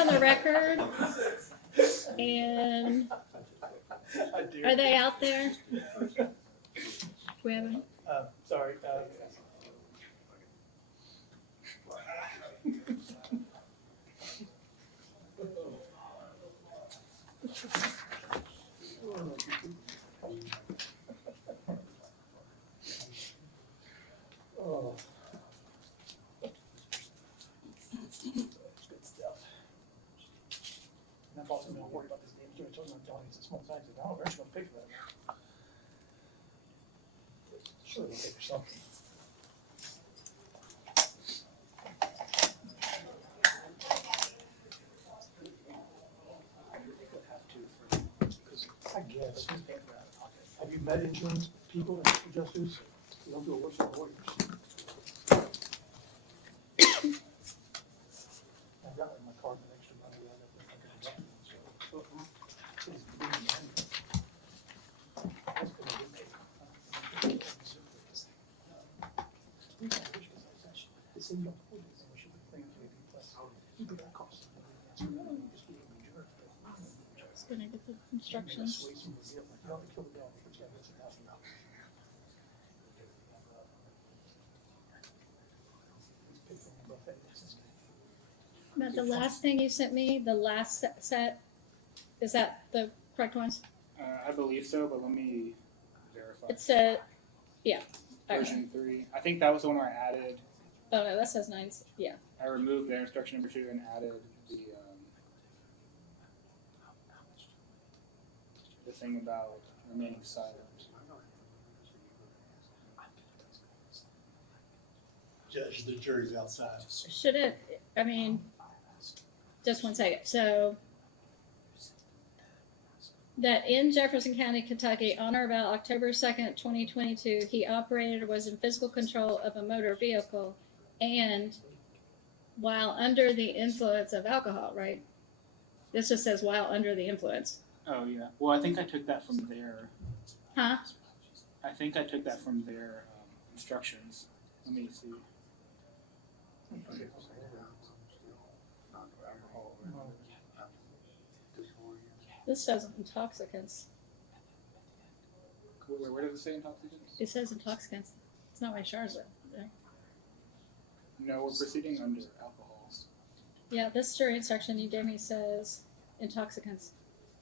on the record. And are they out there? We haven't. Sorry. Oh. Good stuff. And I've also been worried about this damage. I told him I'm telling you it's a small size. I don't know, we're just gonna pay for that. Sure, we'll pay for something. I guess. Have you met insurance people and adjusters? You don't do a work for lawyers. I've got in my card an extra money that I can adjust. So, it's that's gonna be paid. It's in your police, and we should be thinking maybe plus. You put that cost. Gonna get the instructions. But the last thing you sent me, the last set, is that the correct ones? I believe so, but let me verify. It said, yeah. Version 3. I think that was the one where I added. Oh no, that says 9. Yeah. I removed their instruction number 2 and added the thing about remaining silent. Judge, the jury's outside. Should it? I mean, just one second. So that in Jefferson County, Kentucky, on or about October 2nd, 2022, he operated or was in physical control of a motor vehicle and while under the influence of alcohol, right? This just says while under the influence. Oh, yeah. Well, I think I took that from their... Huh? I think I took that from their instructions. Let me see. This says intoxicants. Where does it say intoxicants? It says intoxicants. It's not my shards there. No, we're proceeding under alcohols. Yeah, this jury instruction you gave me says intoxicants.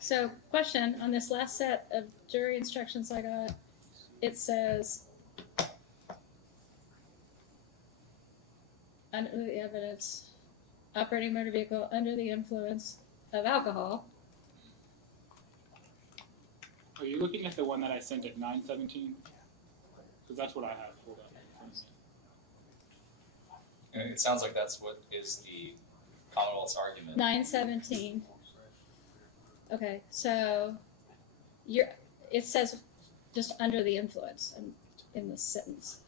So, question on this last set of jury instructions I got, it says, under the evidence, operating motor vehicle under the influence of alcohol. Are you looking at the one that I sent at 9:17? Because that's what I have pulled up. It sounds like that's what is the Commonwealth's argument. 9:17. Okay, so it says just under the influence in this sentence.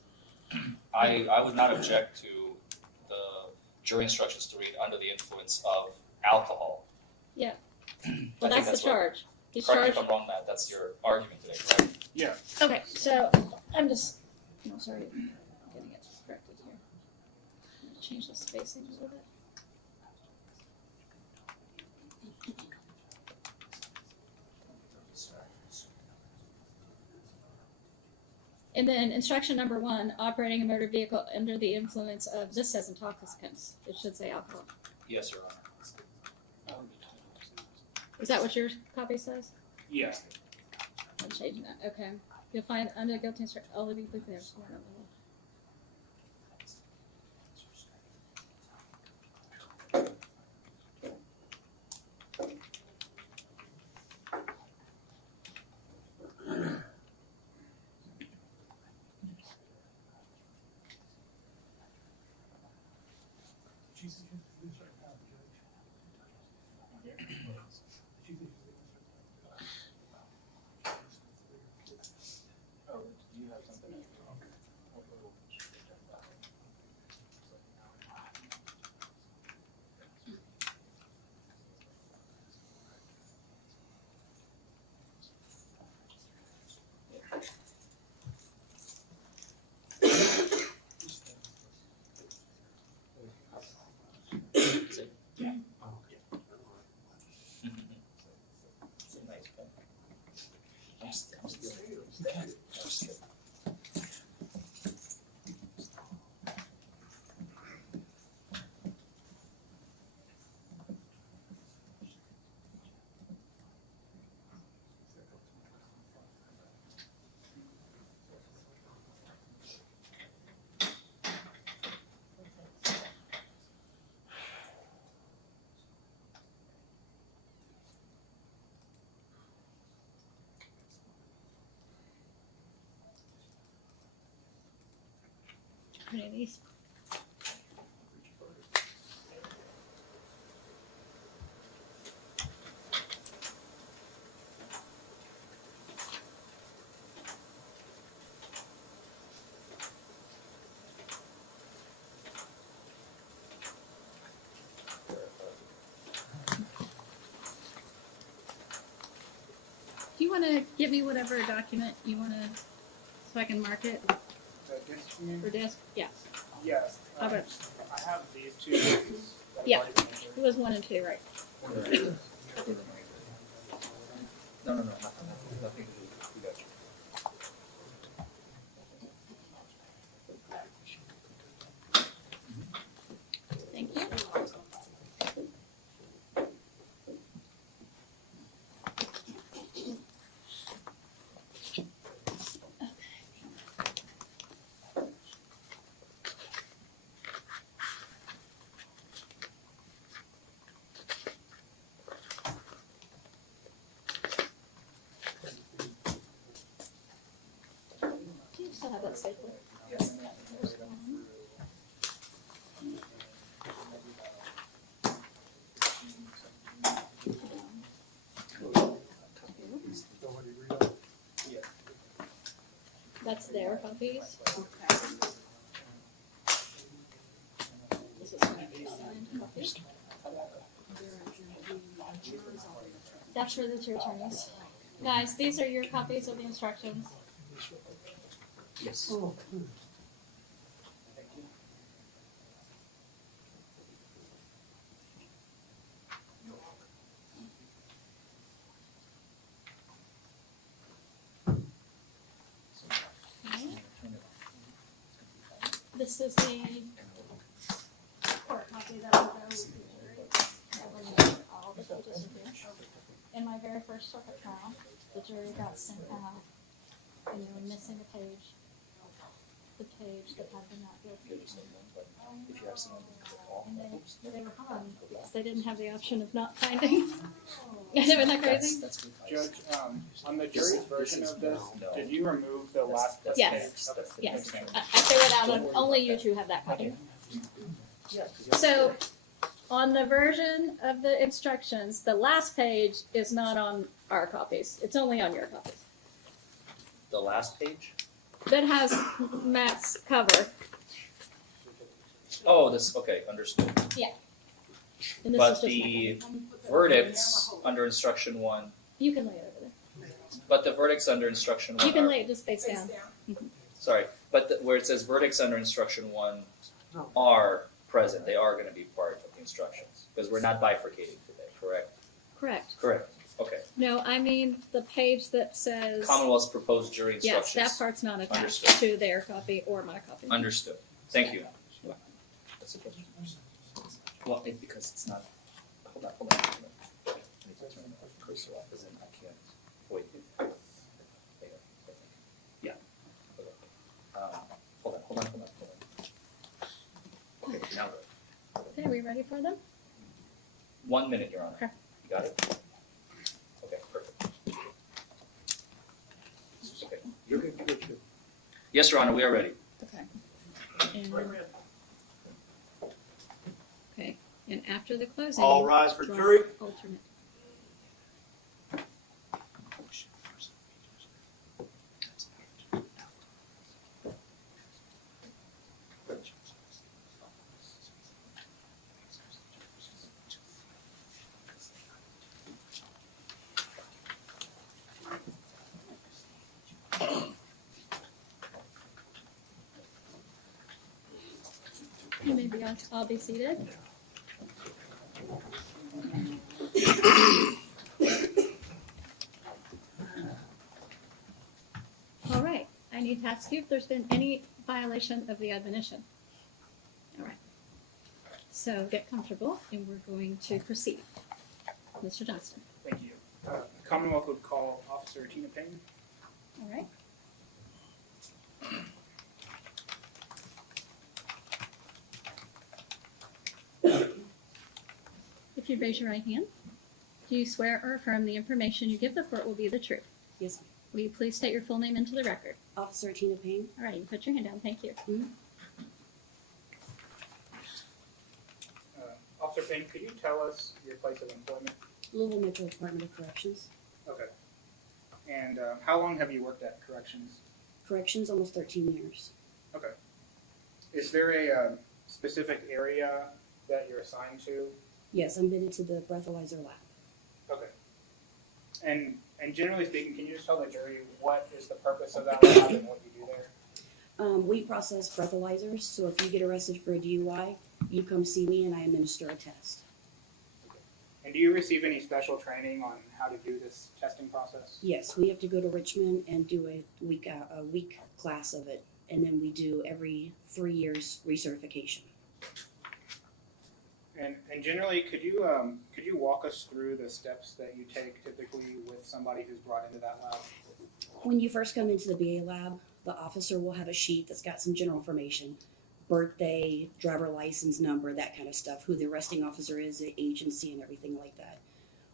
I would not object to the jury instructions to read under the influence of alcohol. Yeah. I Well, think that's the charge. He's Correct me charged. if I'm wrong, Matt. That's your argument today, correct? Yeah. Okay, so I'm just, sorry, getting it corrected here. I'm gonna change the spacing a little bit. And then instruction number 1, operating a motor vehicle under the influence of, this says intoxicants. It should say alcohol. Yes, Your Honor. Is that what your copy says? Yeah. I'm changing that. Okay. You'll find under guilty instruction, all of you click there. Any of these? Do you want to give me whatever document you want to, so I can mark it for disc? Yeah. Yes. How about- I have these two. that I've Yeah. already mentioned. It was 1 and 2, right? No, nothing to do. We got you. Thank you. Do you still have that stapler? That's their copies. This is my signed copy. That's for the two attorneys. Guys, these are your copies of the instructions. Yes. This is the court copy that will go with the jury. All the pages are here. In my very first circuit trial, the jury got sent out and they were missing a page. The page that had the not guilty. If you have someone And they were hung because they didn't have the option of not finding. Isn't that crazy? That's good. Judge, on the jury's version of this, no. did you remove the last page? Yes. Okay. Yes. Thanks. I threw it out and only you two have that copy. So, on the version of the instructions, the last page is not on our copies. It's only on your copies. The last page? That has Matt's cover. Oh, this, okay, understood. And this But is just the my- verdicts under instruction 1, You can lay it over there. but the verdicts under instruction 1 You can are, lay it just face down. sorry, but where it says verdicts under instruction 1 are present, they are gonna be part of the instructions, because we're not bifurcating today, correct? Correct. Correct, okay. No, I mean the page that says. Commonwealth's proposed jury Yes, instructions. that part's not attached Understood. to their copy or my copy. Understood, thank you. That's a question. Well, because it's not, hold on. I need to turn the cursor off, because then I can't, wait. There, yeah. Okay. Hold on. Okay, now go. Okay, are we ready for them? 1 minute, Your Honor. Okay. You got it? Okay, perfect. Okay, you're good. Yes, Your Honor, we are ready. Okay. Okay, and after the closing. All rise for draw jury. Alternate. Maybe I'll be seated. All right, I need to ask you if there's been any violation of the admonition. All right. So get comfortable and we're going to proceed. Mr. Johnston. Thank you. Commonwealth would call Officer Tina Payne. All right. If you raise your right hand, do you swear or affirm the information you give the court will be the truth? Yes, Will you please state your full name into the record? Officer Tina Payne. All right, you can put your hand down. Thank you. Officer Payne, could you tell us your place of employment? Louisville Metro Department of Corrections. Okay. And how long have you worked at corrections? Corrections, almost 13 years. Okay. Is there a specific area that you're assigned to? Yes, I'm been into the breathalyzer lab. Okay. And generally speaking, can you just tell the jury what is the purpose of that lab and what you do there? We process breathalyzers, so if you get arrested for a DUI, you come see me and I administer a test. And do you receive any special training on how to do this testing process? Yes, we have to go to Richmond and do a week class of it, and then we do every 3 years recertification. And generally, could you walk us through the steps that you take typically with somebody who's brought into that lab? When you first come into the BA lab, the officer will have a sheet that's got some general information, birthday, driver license number, that kind of stuff, who the arresting officer is, the agency, and everything like that.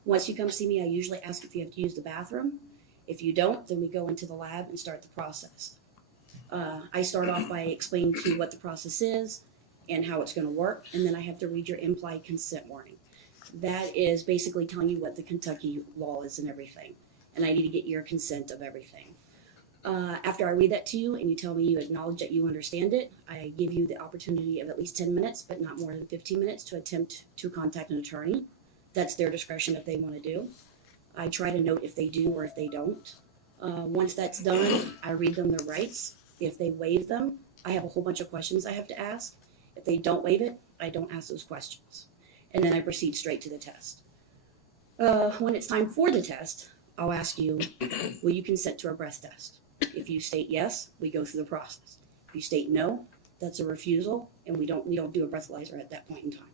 Once you come see me, I usually ask if you have to use the bathroom. If you don't, then we go into the lab and start the process. I start off by explaining to you what the process is and how it's going to work, and then I have to read your implied consent warning. That is basically telling you what the Kentucky law is and everything, and I need to get your consent of everything. After I read that to you and you tell me you acknowledge that you understand it, I give you the opportunity of at least 10 minutes, but not more than 15 minutes, to attempt to contact an attorney. That's their discretion if they want to do. I try to note if they do or if they don't. Once that's done, I read them their rights. If they waive them, I have a whole bunch of questions I have to ask. If they don't waive it, I don't ask those questions. And then I proceed straight to the test. When it's time for the test, I'll ask you, will you consent to a breath test? If you state yes, we go through the process. If you state no, that's a refusal, and we don't do a breathalyzer at that point in time.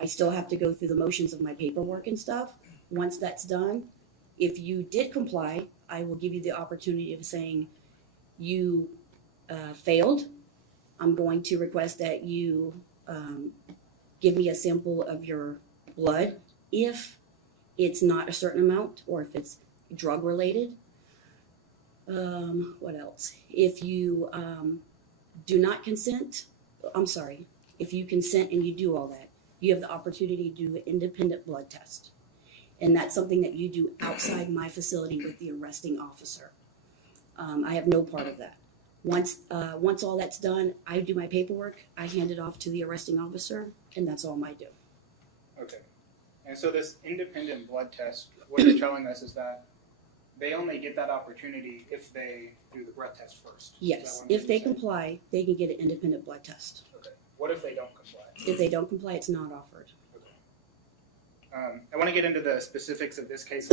I still have to go through the motions of my paperwork and stuff. Once that's done, if you did comply, I will give you the opportunity of saying you failed. I'm going to request that you give me a sample of your blood if it's not a certain amount or if it's drug related. What else? If you do not consent, if you consent and you do all that, you have the opportunity to do an independent blood test. And that's something that you do outside my facility with the arresting officer. I have no part of that. Once all that's done, I do my paperwork, I hand it off to the arresting officer, and that's all I do. Okay. And so this independent blood test, what you're telling us is that they only get that opportunity if they do the breath test first. Yes, if they comply, they can get an independent blood test. Okay. What if they don't comply? If they don't comply, it's not offered. Okay. I want to get into the specifics of this case.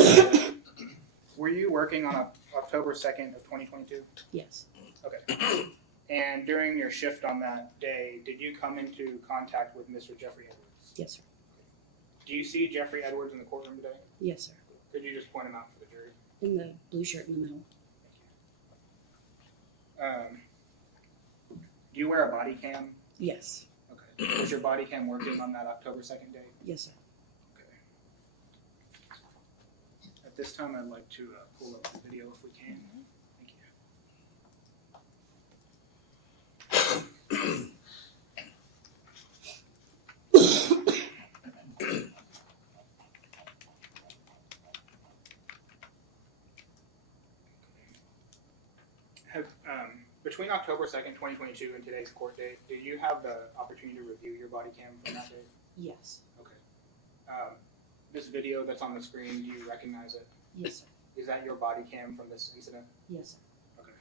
Were you working on October 2nd of 2022? Yes. Okay. And during your shift on that day, did you come into contact with Mr. Jeffrey Edwards? Yes, sir. Do you see Jeffrey Edwards in the courtroom today? Yes, sir. Could you just point him out for the jury? In the blue shirt in the middle. Do you wear a body cam? Yes. Okay. Was your body cam working on that October 2nd day? Yes, sir. Okay. At this time, I'd like to pull up the video if we can. Thank you. Between October 2nd, 2022 and today's court date, did you have the opportunity to review your body cam from that day? Yes. Okay. This video that's on the screen, do you recognize it? Yes, sir. Is that your body cam from this incident? Yes, sir. Okay.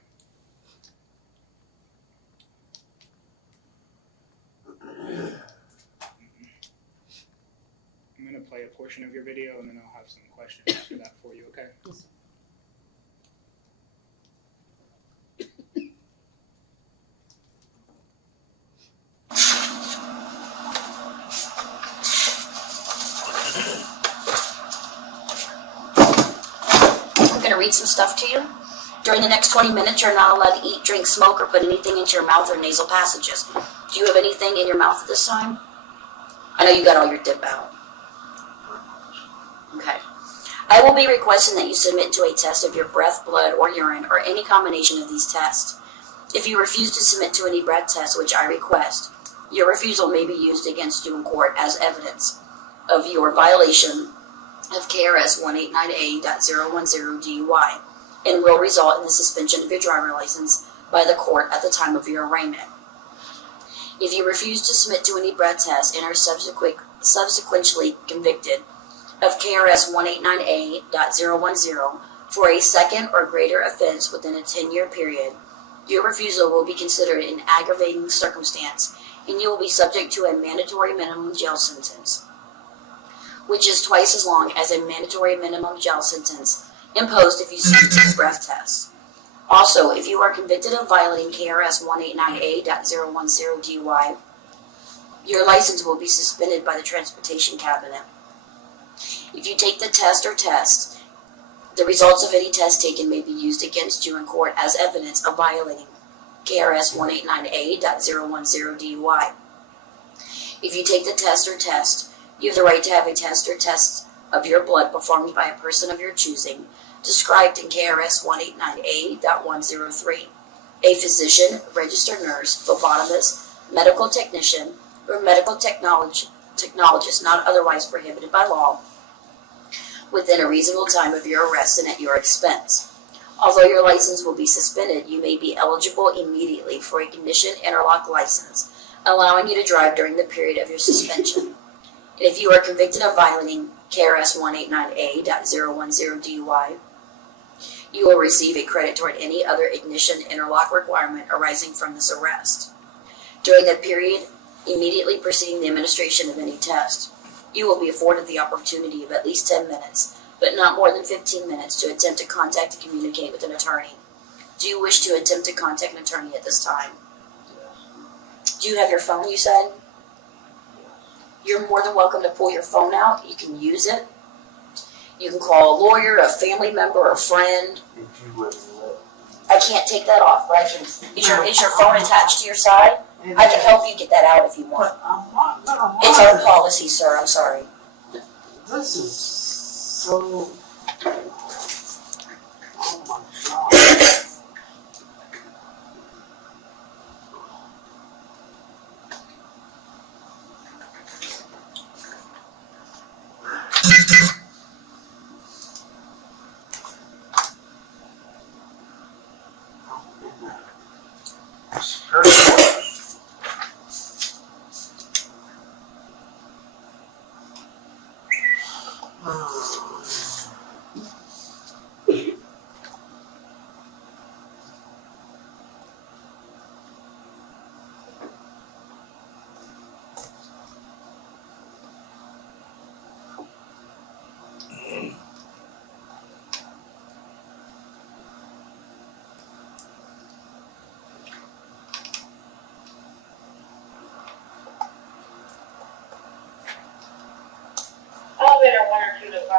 I'm going to play a portion of your video and then I'll have some questions after that for you, okay? Yes, sir. I'm going to read some stuff to you. During the next 20 minutes, you're not allowed to eat, drink, smoke, or put anything into your mouth or nasal passages. Do you have anything in your mouth at this time? I know you got all your dip out. Okay. I will be requesting that you submit to a test of your breath, blood, or urine, or any combination of these tests. If you refuse to submit to any breath test, which I request, Your refusal may be used against you in court as evidence of your violation of KRS 189A.010 DUI and will result in the suspension of your driver license by the court at the time of your arraignment. If you refuse to submit to any breath test and are subsequently convicted of KRS 189A.010 for a second or greater offense within a 10-year period, your refusal will be considered an aggravating circumstance and you will be subject to a mandatory minimum jail sentence, which is twice as long as a mandatory minimum jail sentence imposed if you submit to the breath test. Also, if you are convicted of violating KRS 189A.010 DUI, your license will be suspended by the Transportation Cabinet. If you take the test or tests, the results of any test taken may be used against you in court as evidence of violating KRS 189A.010 DUI. If you take the test or test, you have the right to have a test or test of your blood performed by a person of your choosing, described in KRS 189A.103. A physician, registered nurse, phlebotomist, medical technician, or medical technologist not otherwise prohibited by law within a reasonable time of your arrest and at your expense. Although your license will be suspended, you may be eligible immediately for a conditioned interlock license, allowing you to drive during the period of your suspension. And if you are convicted of violating KRS 189A.010 DUI, you will receive a credit toward any other ignition interlock requirement arising from this arrest. During the period immediately preceding the administration of any test, you will be afforded the opportunity of at least 10 minutes, but not more than 15 minutes, to attempt to contact and communicate with an attorney. Do you wish to attempt to contact an attorney at this time? Do you have your phone, you said? You're more than welcome to pull your phone out. You can use it. You can call a lawyer, a family member, a friend. I can't take that off, but I can. Is your phone attached to your side? I can help you get that out if you want. It's our policy, sir. I'm sorry. This is so. Oh my God. Elevator 1 or 2 to 5.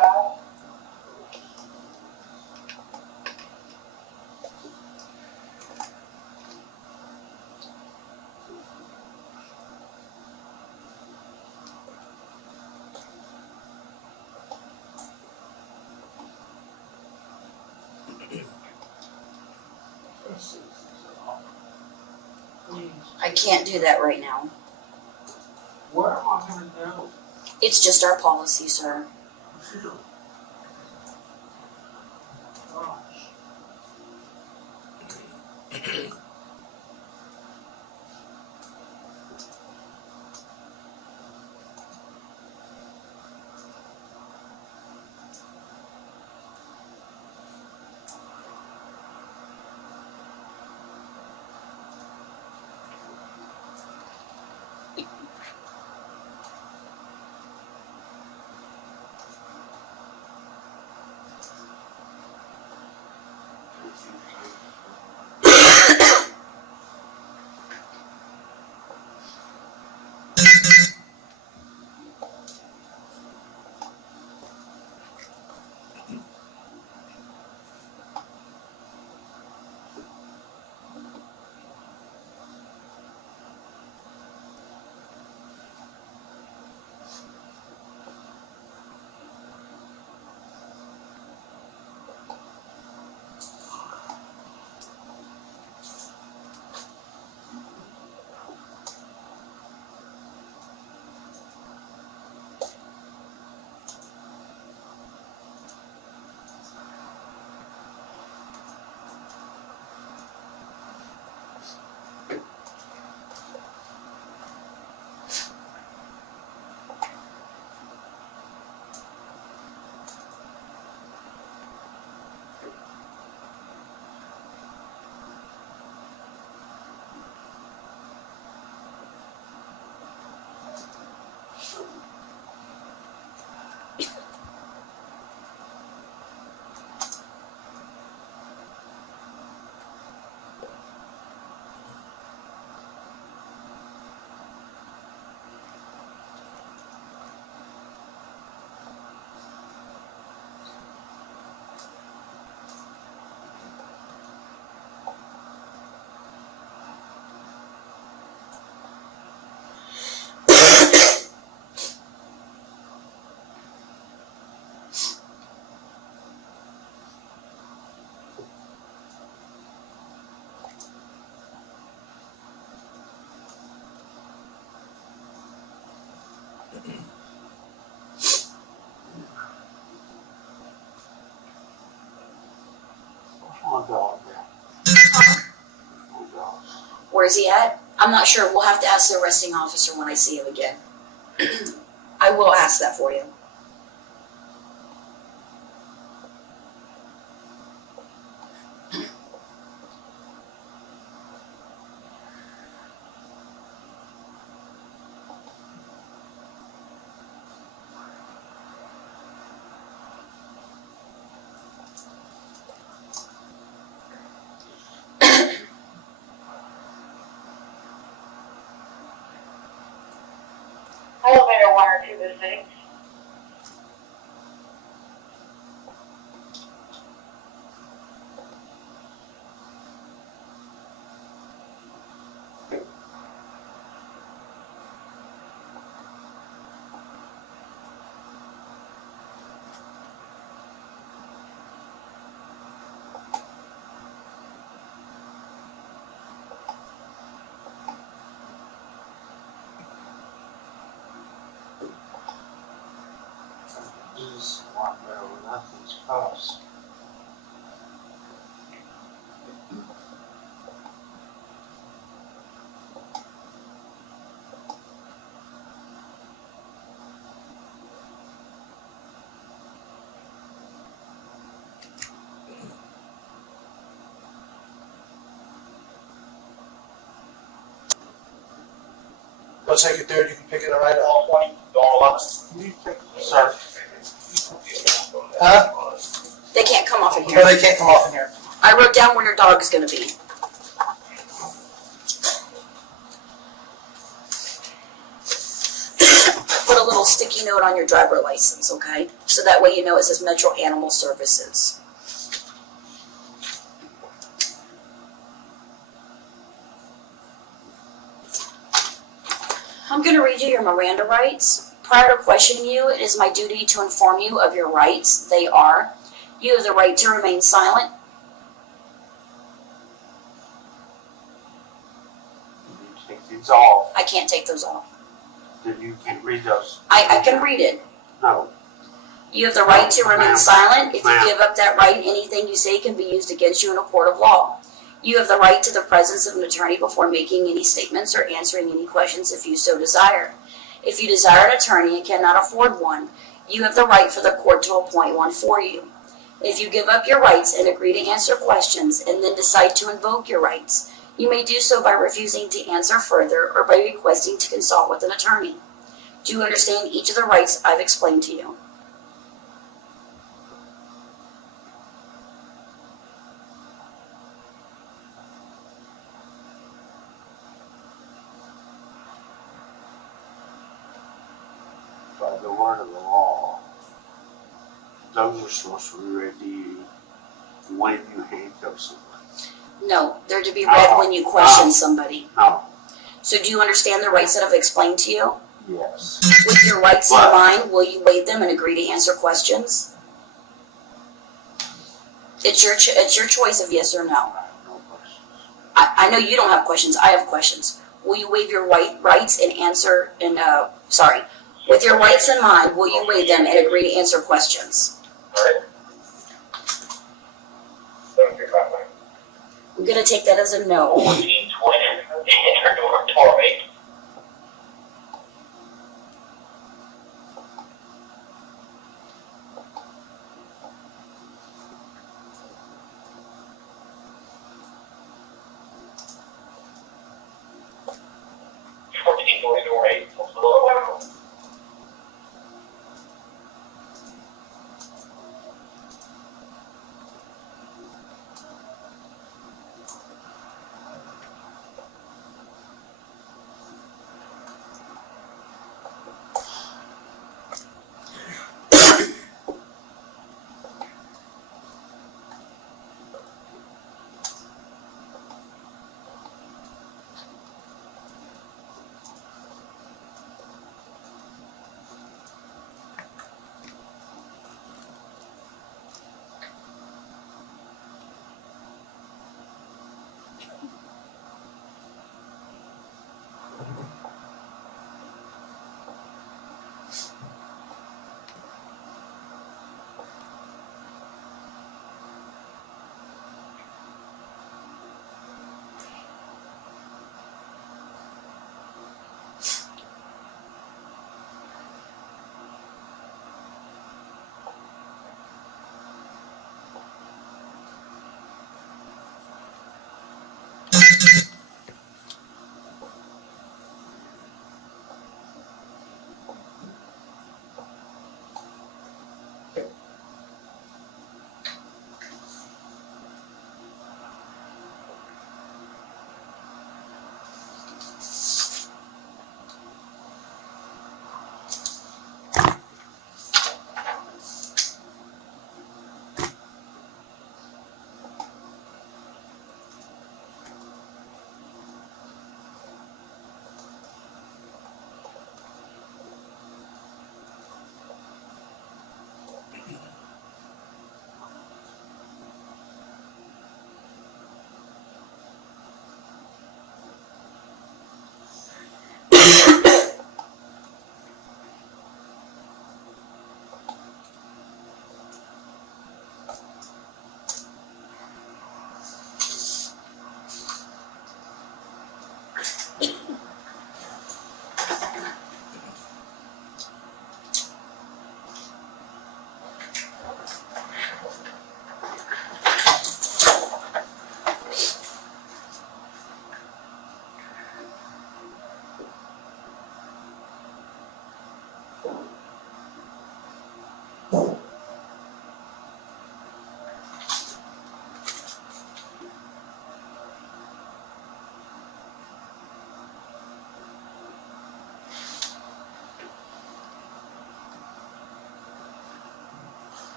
I can't do that right now. Where am I gonna go? It's just our policy, sir. Gosh. Where's he at? I'm not sure. We'll have to ask the arresting officer when I see him again. I will ask that for you. Elevator 1 or 2 to 6. Just one barrel, nothing's cost. I'll take it there, you can pick it right up. Sir, Huh? They can't come off in No, here. they can't come off in here. I wrote down where your dog is going to be. Put a little sticky note on your driver license, okay? So that way you know it says Metro Animal Services. I'm going to read you your Miranda rights. Prior to questioning you, it is my duty to inform you of your rights. They are: you have the right to remain silent. you take these off, I can't take those off. then you can't read those. I can read it. No, You have the right to remain Ma'am. silent. If you Ma'am. give up that right, anything you say can be used against you in a court of law. You have the right to the presence of an attorney before making any statements or answering any questions if you so desire. If you desire an attorney and cannot afford one, you have the right for the court to appoint one for you. If you give up your rights and agree to answer questions and then decide to invoke your rights, you may do so by refusing to answer further or by requesting to consult with an attorney. Do you understand each of the rights I've explained to you? by the word of the law, those are supposed to be read to you when you handcuff someone. No, they're to be read when you question somebody. No, So do you understand the rights that I've explained to you? yes. With your rights in mind, will you waive them and agree to answer questions? It's your choice of yes or no. I have no questions. I know you don't have questions. I have questions. Will you waive your rights and answer with your rights in mind, will you waive them and agree to answer questions? I'm gonna take that as a no. 1420 introductory.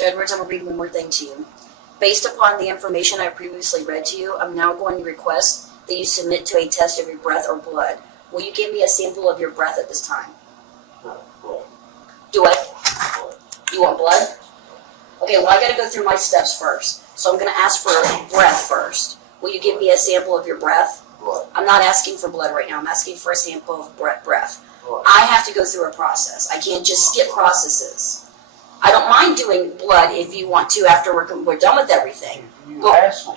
Mr. Edwards, I'm gonna read one more thing to you. Based upon the information I previously read to you, I'm now going to request that you submit to a test of your breath or blood. Will you give me a sample of your breath at this time? Do what? You want blood? Okay, well, I gotta go through my steps first. So I'm gonna ask for breath first. Will you give me a sample of your breath? I'm not asking for blood right now. I'm asking for a sample of breath. I have to go through a process. I can't just skip processes. I don't mind doing blood if you want to after we're done with everything. You asked me.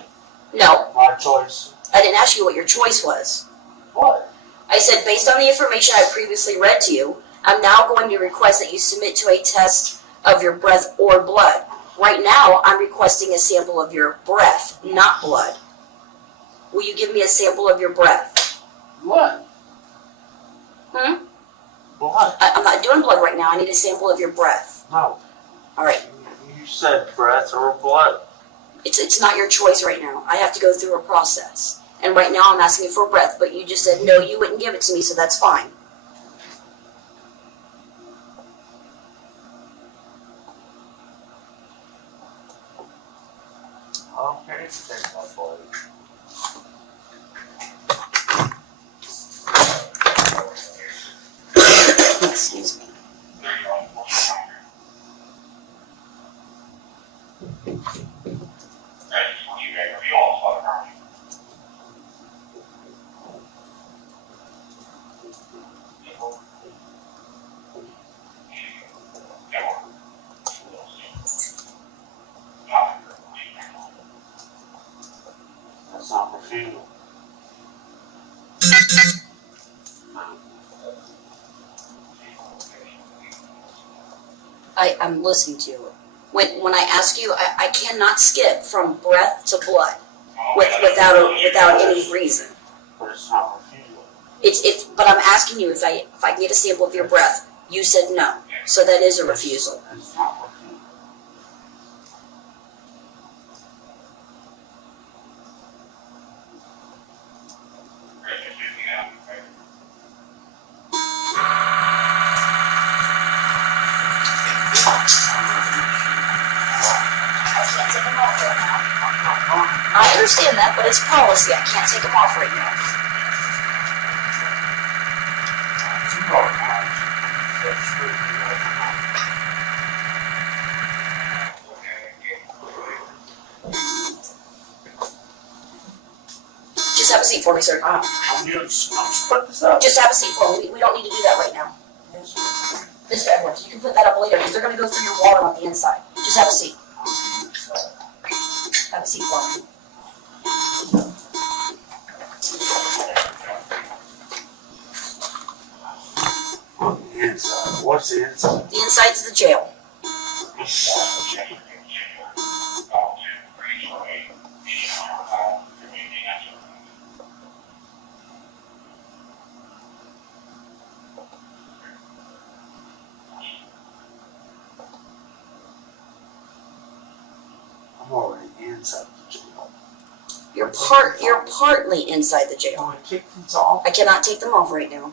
No, My choice. I didn't ask you what your choice was. What? I said, based on the information I previously read to you, I'm now going to request that you submit to a test of your breath or blood. Right now, I'm requesting a sample of your breath, not blood. Will you give me a sample of your breath? What? Hmm? What? I'm not doing blood right now. I need a sample of your breath. No. All right. You said breath or blood. It's not your choice right now. I have to go through a process. And right now I'm asking for breath, but you just said no, you wouldn't give it to me, so that's fine. Okay, take my body. Excuse me. That's not refusal. I'm listening to you. When I ask you, I cannot skip from breath to blood without any reason. But it's not refusal. But I'm asking you if I can get a sample of your breath. You said no, so that is a refusal. It's not refusal. I understand that, but it's policy. I can't take them off right now. Just have a seat for me, sir. I'm split this up. Just have a seat for me. We don't need to do that right now. Mr. Edwards, you can put that up later because they're going to go through your water on the inside. Just have a seat. Have a seat for me. Inside. What's the inside? The inside's the jail. I'm already inside the jail. You're partly inside the Do jail. I kick these off? I cannot take them off right now.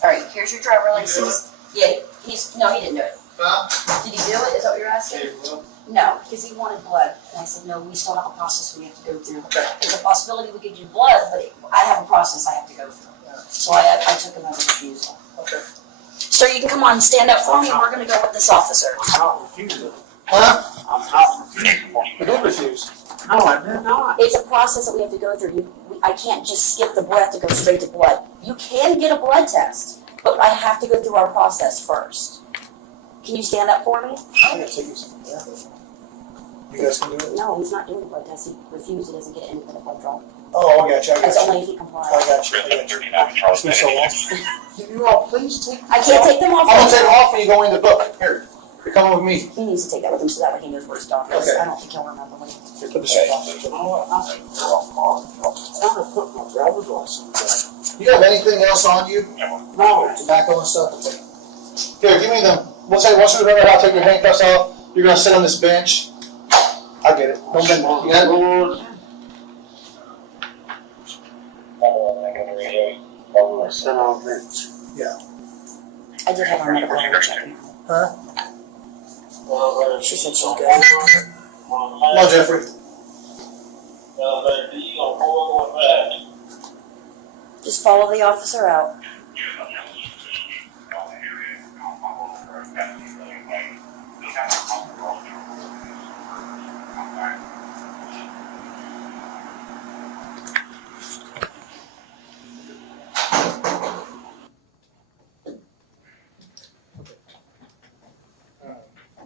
All right, here's your driver license. Yeah, he didn't do it. Did he do it? Is that what you're asking? No, because he wanted blood. And I said, no, we still have a process we have to go through. There's a possibility we could do blood, but I have a process I have to go through. So I took him as a refusal. Okay. Sir, you can come on and stand up for me. We're going to go with this officer. Huh? You don't refuse. No, I did not. It's a process that we have to go through. I can't just skip the breath to go straight to blood. You can get a blood test, but I have to go through our process first. Can you stand up for me? I'm gonna take you something. Yeah. You guys can do it? No, he's not doing the blood test. He refused. He doesn't get any kind of blood draw. Oh, I got you. I got It's you. only if he complies. I got you. It's been so long. Can you all please take I can't take them off. I'm gonna take them off when you go in the book. Here, you're coming with me. He needs to take that with him so that way he knows where his dog is. Okay. I don't think he'll remember when he. Here, put this shit on. You have anything else on you? No. Tobacco and stuff? Here, give me them. Once you remember how to take your handcuffs off, you're gonna sit on this bench. I get it. Don't bend it. You got it? Sit on bench. Yeah. I did have our medical record check him out. Huh? She said she's good. No, Jeffrey. Just follow the officer out.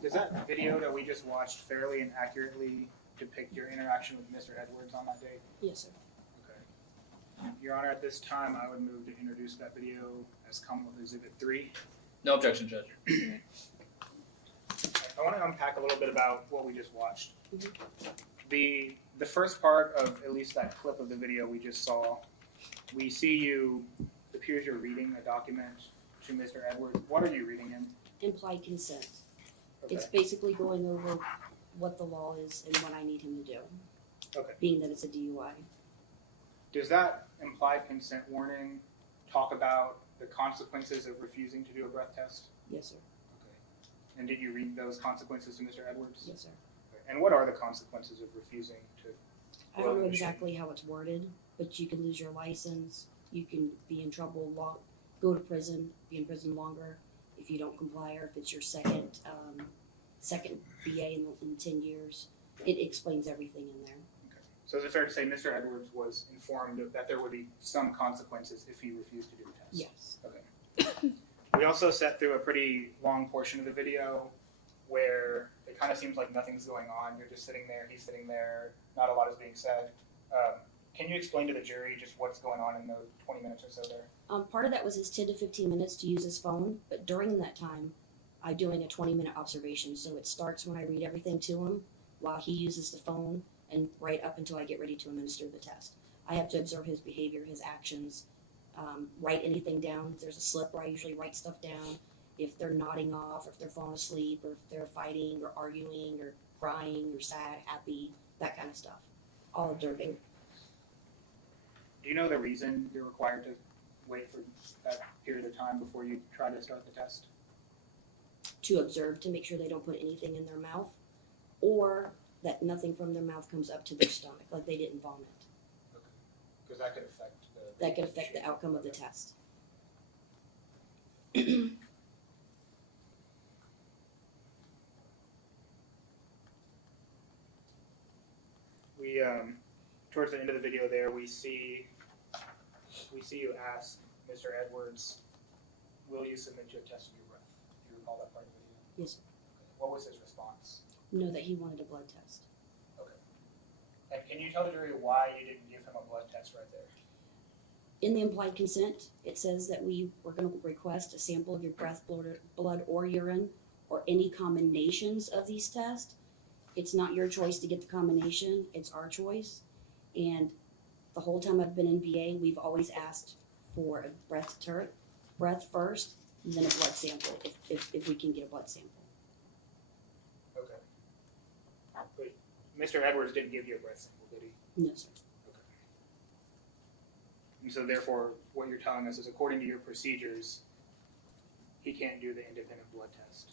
Does that video that we just watched fairly and accurately depict your interaction with Mr. Edwards on that day? Yes, sir. Okay. Your Honor, at this time, I would move to introduce that video as Commonwealth Exhibit 3. No objection, Judge. I want to unpack a little bit about what we just watched. The first part of at least that clip of the video we just saw, we see you, it appears you're reading a document to Mr. Edwards. What are you reading in? Implied consent. Okay. It's basically going over what the law is and what I need him to do. Okay. Being that it's a DUI. Does that implied consent warning talk about the consequences of refusing to do a breath test? Yes, sir. Okay. And did you read those consequences to Mr. Edwards? Yes, sir. Okay. And what are the consequences of refusing to I don't know Well, exactly how it's worded, but you can lose your license, you can be in trouble, go to prison, be in prison longer if you don't comply, or if it's your second BA in 10 years. It explains everything in there. So is it fair to say Mr. Edwards was informed that there would be some consequences if he refused to do the test? Yes. Okay. We also sat through a pretty long portion of the video where it kind of seems like nothing's going on. You're just sitting there, he's sitting there, not a lot is being said. Can you explain to the jury just what's going on in the 20 minutes or so there? Part of that was his 10 to 15 minutes to use his phone, but during that time, I'm doing a 20-minute observation. So it starts when I read everything to him while he uses the phone, and right up until I get ready to administer the test. I have to observe his behavior, his actions, write anything down. There's a slip where I usually write stuff down. If they're nodding off, or if they're falling asleep, or if they're fighting or arguing or crying or sad, happy, that kind of stuff. All observing. Do you know the reason you're required to wait for that period of time before you try to start the test? To observe, to make sure they don't put anything in their mouth, or that nothing from their mouth comes up to their stomach, like they didn't vomit. Because that could affect That could affect the outcome of the test. We towards the end of the video there, we see you ask Mr. Edwards, "Will you submit to a test of your breath?" Do you recall that part of the video? Yes, sir. What was his response? Know that he wanted a blood test. Okay. And can you tell the jury why you didn't give him a blood test right there? In the implied consent, it says that we were going to request a sample of your breath, blood, or urine, or any combinations of these tests. It's not your choice to get the combination, it's our choice. And the whole time I've been in VA, we've always asked for a breath first, and then a blood sample, if we can get a blood sample. Okay. But Mr. Edwards didn't give you a breath sample, did he? No, sir. And so therefore, what you're telling us is according to your procedures, he can't do the independent blood test.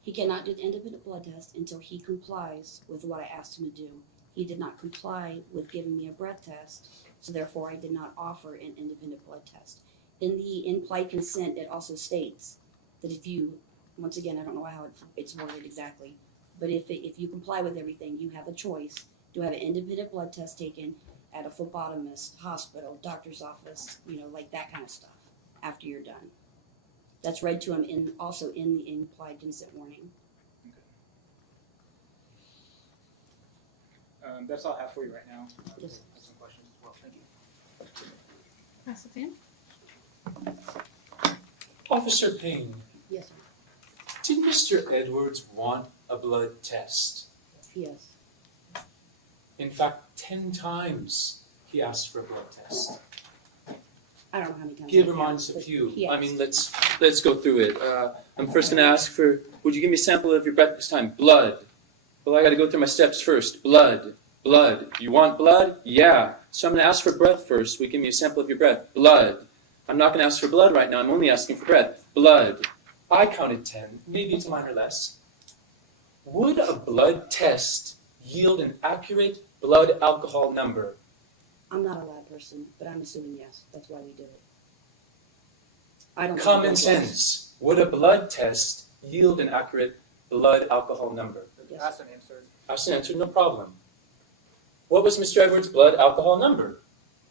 He cannot do the independent blood test until he complies with what I asked him to do. He did not comply with giving me a breath test, so therefore I did not offer an independent blood test. In the implied consent, it also states that if you, once again, I don't know how it's worded exactly, but if you comply with everything, you have a choice to have an independent blood test taken at a phlebotomist, hospital, doctor's office, like that kind of stuff after you're done. That's read to him also in the implied consent warning. Okay. That's all I have for you right now. Yes. I have some questions as well. Thank you. Pass it in. Officer Payne, Yes, sir. did Mr. Edwards want a blood test? Yes. In fact, 10 times he asked for a blood test. I don't know how many times. Give I reminds a counted, but few. he I asked. mean, let's go through it. I'm first going to ask for, would you give me a sample of your breath this time? Blood. Well, I got to go through my steps first. Blood. Blood. You want blood? Yeah. So I'm going to ask for breath first. Will you give me a sample of your breath? Blood. I'm not going to ask for blood right now. I'm only asking for breath. Blood. I counted 10, maybe it's 9 or less. Would a blood test yield an accurate blood alcohol number? I'm not a lab person, but I'm assuming yes. That's why we did it. I don't. Common think that's- sense. Would a blood test yield an accurate blood alcohol number? Yes. Asked and answered. Asked and answered, no problem. What was Mr. Edwards' blood alcohol number?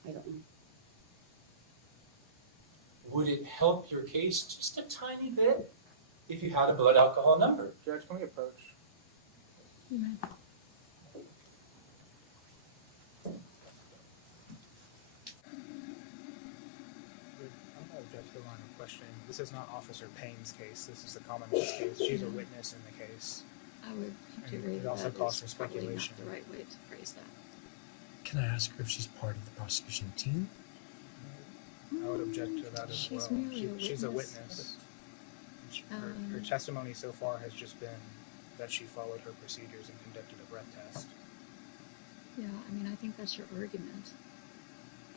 I don't know. Would it help your case just a tiny bit if you had a blood alcohol number? Judge, can we approach? I'm going to object to the line of questioning. This is not Officer Payne's case. This is the Commonwealth's case. She's a witness in the case. I would have to And agree it that also that caused is some probably not speculation. the right way to phrase that. Can I ask her if she's part of the prosecution team? I would object to that as She's well. merely a She's a witness. witness. Her testimony so far has just been that she followed her procedures and conducted a breath test. Yeah, I mean, I think that's your argument.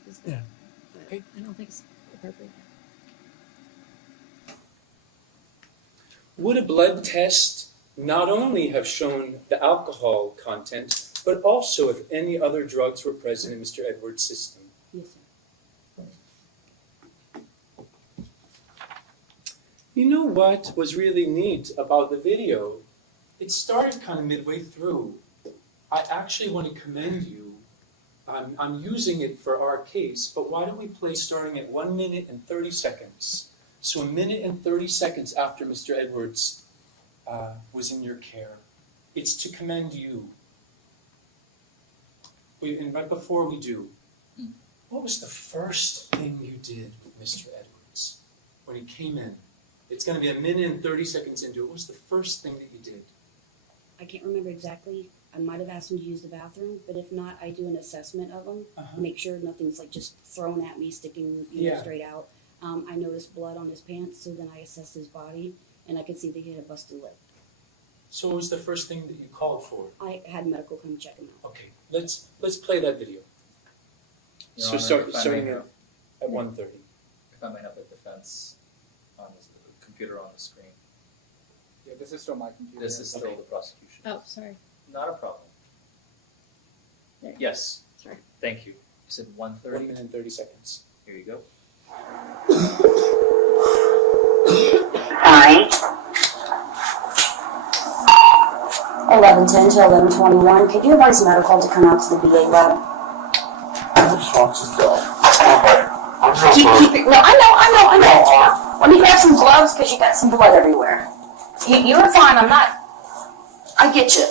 Is that, Yeah. But Okay. I don't think it's appropriate. Would a blood test not only have shown the alcohol content, but also if any other drugs were present in Mr. Edwards' system. Yes, sir. You know what was really neat about the video? It started kind of midway through. I actually want to commend you. I'm using it for our case, but why don't we play starting at 1 minute and 30 seconds? So 1 minute and 30 seconds after Mr. Edwards was in your care. It's to commend you. And right before we do, what was the first thing you did with Mr. Edwards when he came in? It's going to be 1 minute and 30 seconds into it. What was the first thing that you did? I can't remember exactly. I might have asked him to use the bathroom, but if not, I do an assessment of him, make sure nothing's like just thrown at me, sticking straight out. I noticed blood on his pants, so then I assessed his body, and I could see that he had a busted lip. So what was the first thing that you called for? I had medical come check him out. Okay, let's play that video. Your So Honor, starting if I may at 1:30. If I may have the defense on the computer on the screen. Yeah, this is still my computer. This is still the prosecution. Oh, sorry. Not a problem. There. Yes. Sorry. Thank you. You said 1:30? 1 minute and 30 seconds. Here you go. Alright. 11:10 to 11:21. Could you advise medical to come out to the BA lab? Keep it. No, I know. Let me grab some gloves because you got some blood everywhere. You are fine. I'm not. I get you.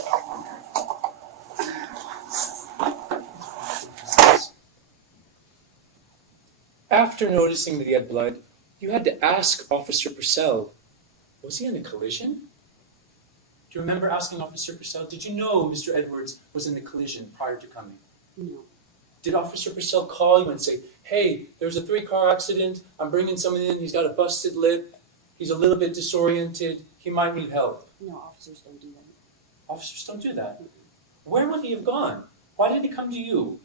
After noticing that he had blood, you had to ask Officer Purcell, was he in a collision? Do you remember asking Officer Purcell, did you know Mr. Edwards was in a collision prior to coming? No. Did Officer Purcell call you and say, hey, there's a 3-car accident, I'm bringing someone in, he's got a busted lip, he's a little bit disoriented, he might need help? No, officers don't do that. Officers don't do that. Where would he have gone? Why did he come to you?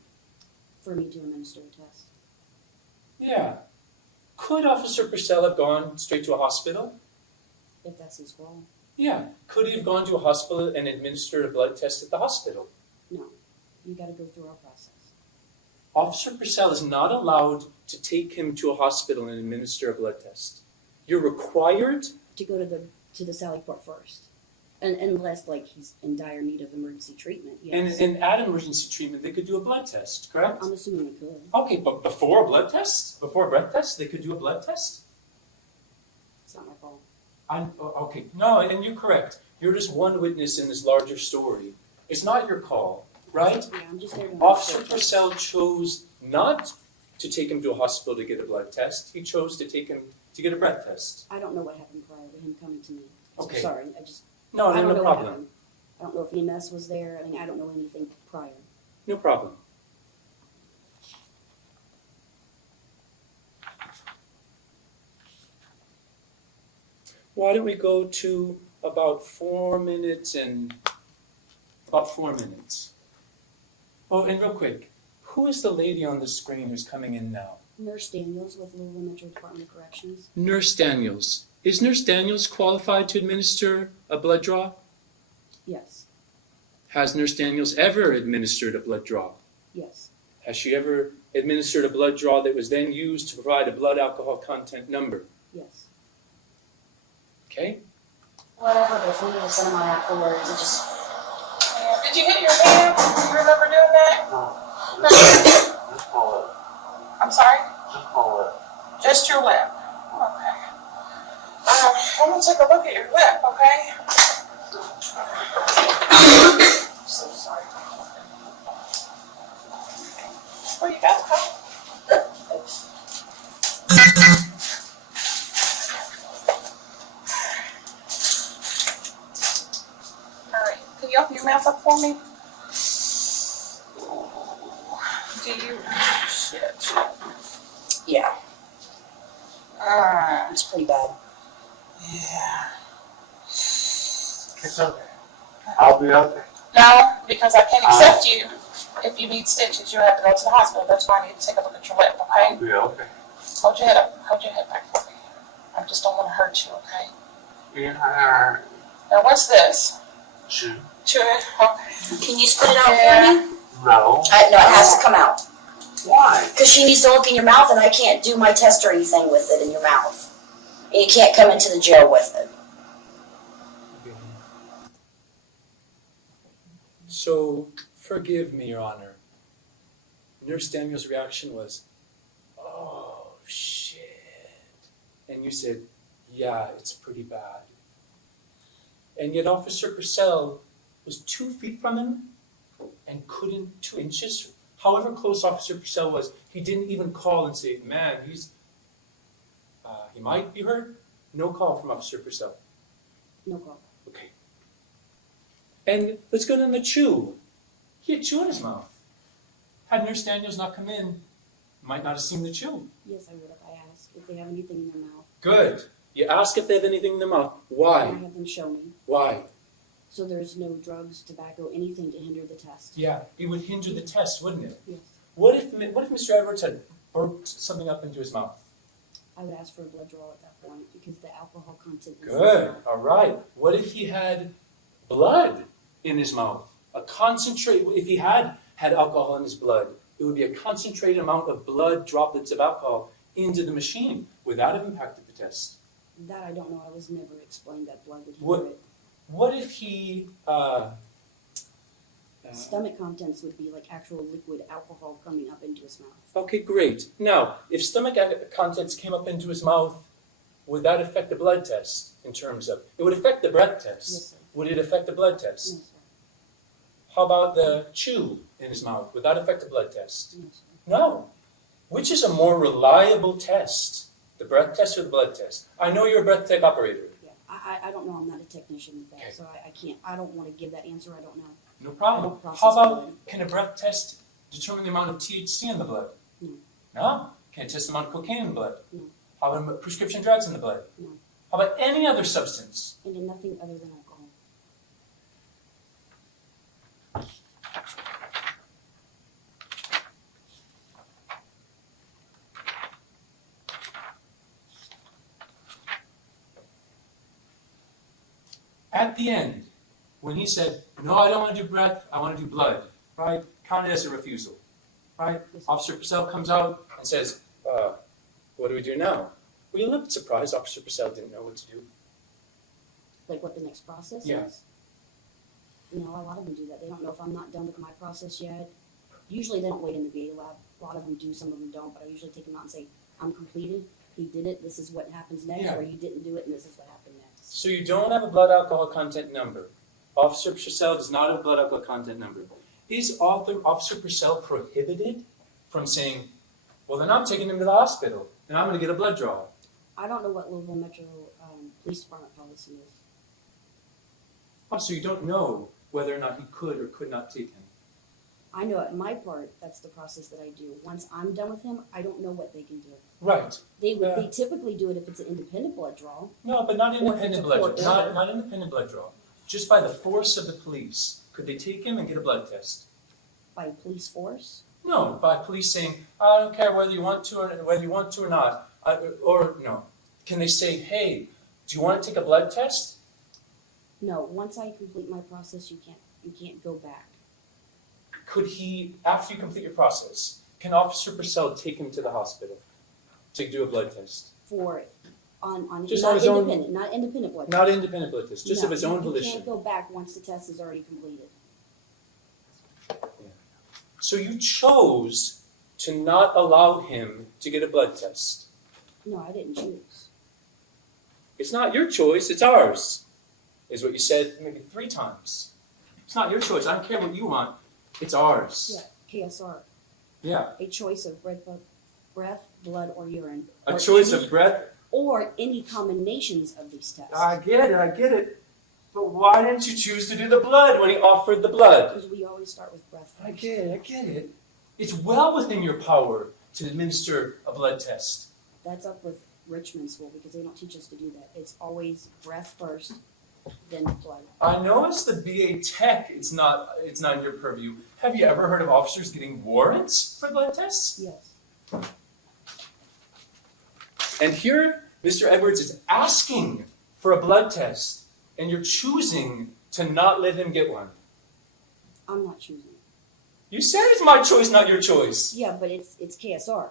For me to administer a test. Yeah. Could Officer Purcell have gone straight to a hospital? If that's his role. Yeah. Could he have gone to a hospital and administered a blood test at the hospital? No. You gotta go through our process. Officer Purcell is not allowed to take him to a hospital and administer a blood test. You're required To go to the Sally Port first. Unless like he's in dire need of emergency treatment, yes. and at emergency treatment they could do a blood test, correct? I'm assuming they could. Okay, but before a blood test? Before a breath test, they could do a blood test? It's not my fault. Okay, no, and you're correct. You're just one witness in this larger story. It's not your call, right? Yeah, I'm just there to Officer Purcell chose not to take him to a hospital to get a blood test. He chose to take him to get a breath test. I don't know what happened prior to him coming to me. Okay. Sorry, I No, don't no know what problem. happened. I don't know if EMS was there. I mean, I don't know anything prior. No problem. Why don't we go to about 4 minutes and about 4 minutes. Oh, and real quick, who is the lady on the screen who's coming in now? Nurse Daniels with Louisville Metro Department of Corrections. Nurse Daniels. Is Nurse Daniels qualified to administer a blood draw? Yes. Has Nurse Daniels ever administered a blood draw? Yes. Has she ever administered a blood draw that was then used to provide a blood alcohol content number? Yes. Okay? Whatever, but if we need to send them out afterwards, it just. Did you hit your hand? Do you remember doing that? No. Just call it. I'm sorry? Just call it. Just your lip. Okay. I'm gonna take a look at your lip, okay? I'm so sorry. Where you got, huh? Alright, can you open your mouth up for me? Do you? Shit. Yeah, Alright. it's pretty bad. Yeah. It's okay. I'll be okay. No, because I can't accept you. If you need stitches, you have to go to the hospital. That's why I need to take a look at your lip, okay? I'll be okay. Hold your head up. Hold your head back for me. I just don't want to hurt you, okay? Yeah. Now, what's this? Shoe. Sure, okay. Can you spit it out for me? No. No, it has to come out. Why? Because she needs to look in your mouth, and I can't do my test or anything with it in your mouth. And you can't come into the jail with it. So, forgive me, Your Honor. Nurse Daniel's reaction was, oh, shit. And you said, yeah, it's pretty bad. And yet Officer Purcell was 2 feet from him and couldn't 2 inches. However close Officer Purcell was, he didn't even call and say, man, he might be hurt. No call from Officer Purcell. No call. Okay. And let's go down the chew. He had chew in his mouth. Had Nurse Daniels not come in, might not have seen the chew. Yes, I would have. I asked if they have anything in their mouth. Good. You ask if they have anything in their mouth. Why? I have them show me. Why? So there's no drugs, tobacco, anything to hinder the test. Yeah, it would hinder the test, wouldn't it? Yes. What if Mr. Edwards had burped something up into his mouth? I would ask for a blood draw at that point because the alcohol content is Good. All right. What if he had blood in his mouth? A concentrate. If he had alcohol in his blood, it would be a concentrated amount of blood droplets of alcohol into the machine. Would that have impacted the test? That I don't know. I was never explained that blood would hinder What- it. What if he? Stomach contents would be like actual liquid alcohol coming up into his mouth. Okay, great. Now, if stomach contents came up into his mouth, would that affect the blood test in terms of? It would affect the breath test. Yes, sir. Would it affect the blood test? No, sir. How about the chew in his mouth? Would that affect the blood test? No, sir. No. Which is a more reliable test, the breath test or the blood test? I know you're a breath tech operator. Yeah. I don't know. I'm not a technician with that, Okay. so I can't. I don't want to give that answer. I don't know. No I problem. don't process How about, blood. can a breath test determine the amount of THC in the blood? No. No? Can it test the amount of cocaine in the blood? No. How about prescription drugs in the blood? No. How about any other substance? And in nothing other than alcohol. At the end, when he said, no, I don't want to do breath, I want to do blood, right? Counted as a refusal, right? Yes. Officer Purcell comes out and says, what do we do now? Were you a little bit surprised Officer Purcell didn't know what to do? Like what the next process Yeah. is? You know, a lot of them do that. They don't know if I'm not done with my process yet. Usually they don't wait in the VA lab. A lot of them do, some of them don't, but I usually take them out and say, I'm completed, he did it, this is what happens next, Yeah. or you didn't do it, and this is what happened next. So you don't have a blood alcohol content number. Officer Purcell does not have a blood alcohol content number. Is Officer Purcell prohibited from saying, well, then I'm taking him to the hospital, and I'm going to get a blood draw? I don't know what Louisville Metro Police Department policy is. Oh, so you don't know whether or not he could or could not take him. I know at my part, that's the process that I do. Once I'm done with him, I don't know what they can do. Right. They typically do it if it's an independent blood draw. No, but not Or if it's independent a blood court draw. order. Not independent blood draw. Just by the force of the police, could they take him and get a blood test? By police force? No, by police saying, I don't care whether you want to or not, or no. Can they say, hey, do you want to take a blood test? No, once I complete my process, you can't go back. Could he, after you complete your process, can Officer Purcell take him to the hospital to do a blood test? For on Just not on his own- independent, not independent blood Not test. independent blood test, just No, of his own You volition. can't go back once the test is already completed. So you chose to not allow him to get a blood test. No, I didn't choose. It's not your choice, it's ours, is what you said maybe 3 times. It's not your choice, I don't care what you want, it's ours. Yeah, KSR. Yeah. A choice of breath, blood, or urine. A or choice any- of breath. Or any combinations of these tests. I get it. But why didn't you choose to do the blood when he offered the blood? Because we always start with breath first. I get it. It's well within your power to administer a blood test. That's up with Richmond School because they don't teach us to do that. It's always breath first, then blood. I know it's the BA Tech, it's not in your purview. Have you ever heard of officers getting warrants for blood tests? Yes. And here, Mr. Edwards is asking for a blood test, and you're choosing to not let him get one. I'm not choosing. You said it's my choice, not your choice. Yeah, but it's KSR.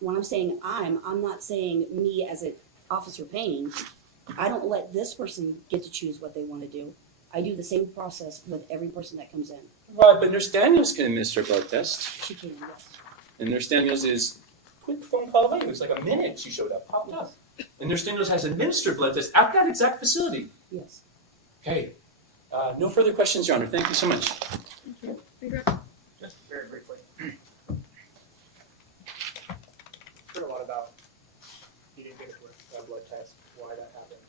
When I'm saying I'm not saying me as an Officer Payne. I don't let this person get to choose what they want to do. I do the same process with every person that comes in. Right, but Nurse Daniels can administer a blood test. She can, yes. And Nurse Daniels is quick phone call away. It was like a minute she showed up, popped up. And Nurse Daniels has administered blood tests at that exact facility. Yes. Okay. No further questions, Your Honor. Thank you so much. Just very briefly. Heard a lot about you didn't get a blood test, why that happened.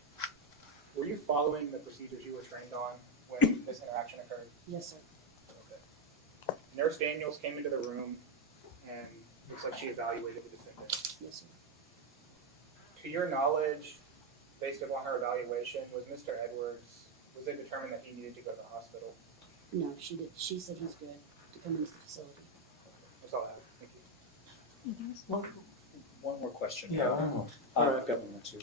Were you following the procedures you were trained on when this interaction occurred? Yes, sir. Okay. Nurse Daniels came into the room and looks like she evaluated the defendant. Yes, sir. To your knowledge, based upon her evaluation, was it determined that he needed to go to the hospital? No, she did. She said he's good to come into the facility. That's all I have. Thank you. One more question. Yeah, one more. I've got one more too.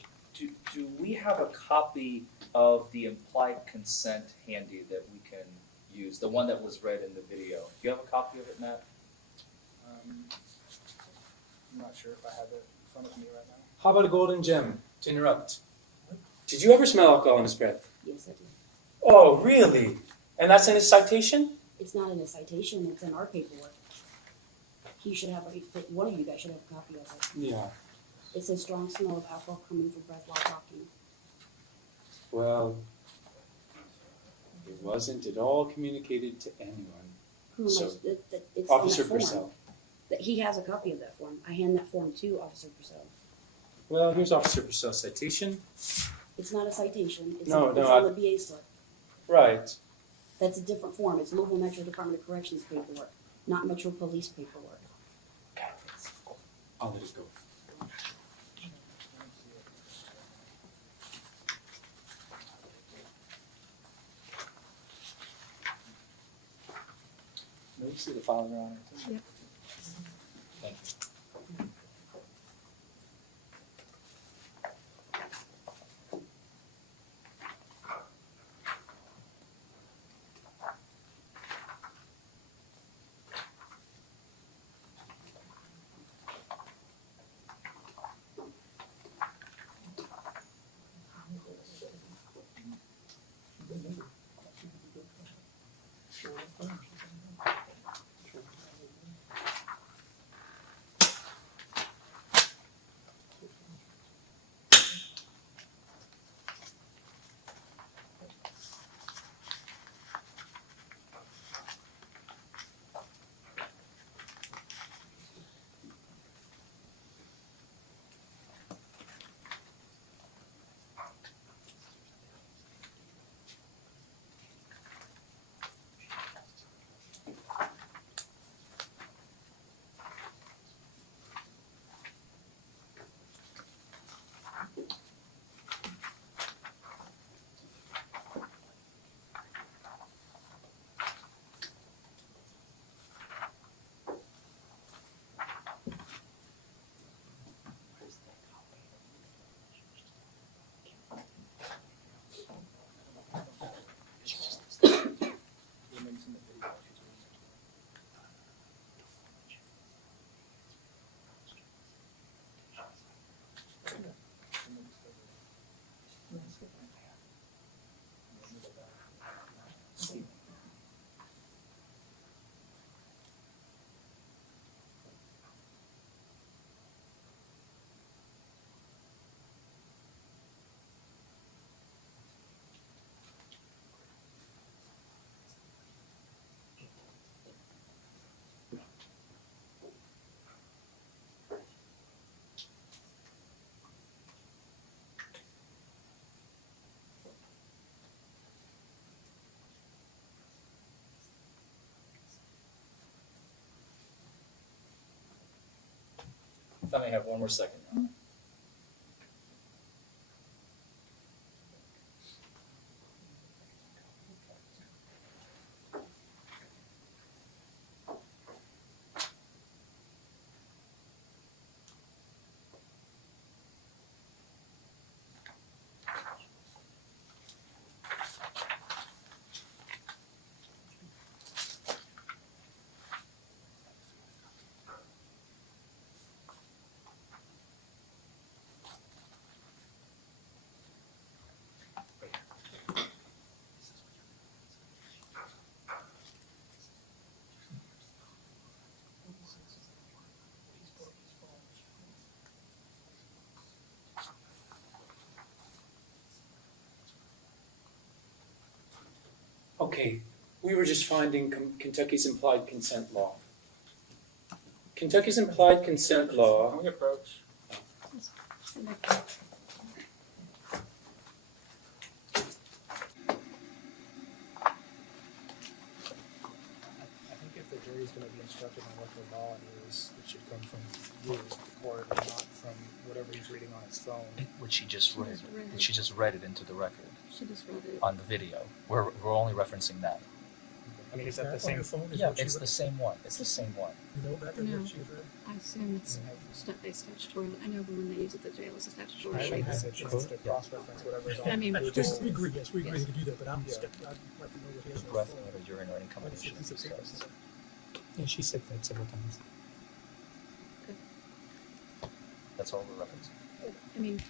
Do we have a copy of the implied consent handy that we can use? The one that was read in the video. Do you have a copy of it, Matt? I'm not sure if I have it in front of me right now. How about a golden gem to interrupt? Did you ever smell alcohol in his breath? Yes, I did. Oh, really? And that's in his citation? It's not in a citation. It's in our paperwork. He should have one of you guys should have a copy of it. Yeah. It's a strong smell of alcohol coming from breath while talking. Well, it wasn't at all communicated to anyone. Who So, am I? It's Officer on that form. Purcell. That he has a copy of that form. I hand that form to Officer Purcell. Well, here's Officer Purcell's citation. It's not a citation. It's, No, it's no, on the BA slip. Right. That's a different form. It's Louisville Metro Department of Corrections paperwork, not Metro Police paperwork. I'll let it go. May we see the file, Your Honor? Yep. Thank you. If I may have one more second. Okay, we were just finding Kentucky's implied consent law. Kentucky's implied consent law. Can we approach? I think if the jury's gonna be instructed on what the law is, it should come from you, or not from whatever he's reading on his phone. Which she just read. just read it. She just read it into the record She just wrote it. on the video. We're only referencing that. I mean, is that the On same? your phone is Yeah, what you it's the same one. It's the same one. You know that is No. what she read? I assume it's a statutory. I know the one they use at the jail is a statutory. I haven't rape. had a chance to cross-reference whatever's on. I mean, the Just, we phone. agree, yes, we agree Yes. to do that, but I'm, Yeah. I'd like to know what he has The on breath, his phone. or urine, or any What combination is is it, discussed. Yeah, she said that several times. That's all we're referencing. I mean,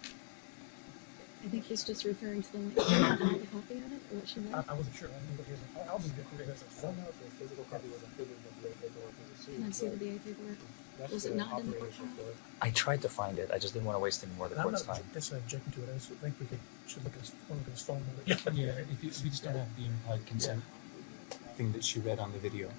I think he's just referring to the link. Do you have a copy of it, or what she read? I wasn't sure, I didn't know what he has, I'll just get through it as a I phone. don't know if the physical copy was included in the DA paperwork as a suit, Can I see the but DA paperwork? that's Was it the not in the operator's court file? report. I tried to find it. I just didn't want to waste any more of the And I'm court's not time. necessarily objecting to it, I just think we should look at his phone. Yeah, if you, we just don't have the implied consent thing that she read on the video.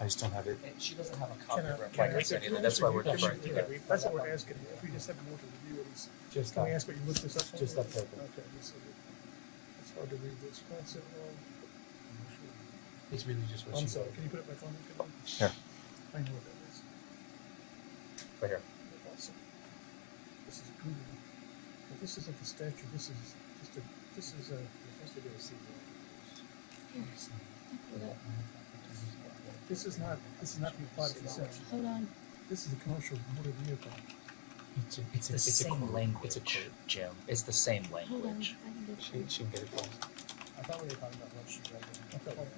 I just don't have it. She doesn't have a copy Can I- of her can I implied ask consent you- either. That's why we're can deferring to you- that. That's what we're asking, if we just have more to review it, Just can we that. ask what you looked this up for? Just that paper. Okay, this is, it's hard to read this, concept law. It's really just what I'm she sorry, read. can you put it back on? Here. I know what that is. Right here. Awesome. This is Google. But this isn't the statute, this is just a, this is a. It has to do with CBO. This is not the applied consent. Hold on. This is a commercial motor vehicle. It's the a same quote. language, It's a quote. Jim. It's the same Hold on. language. I can get it. She can get it for us. I thought we were talking about what she read. Okay.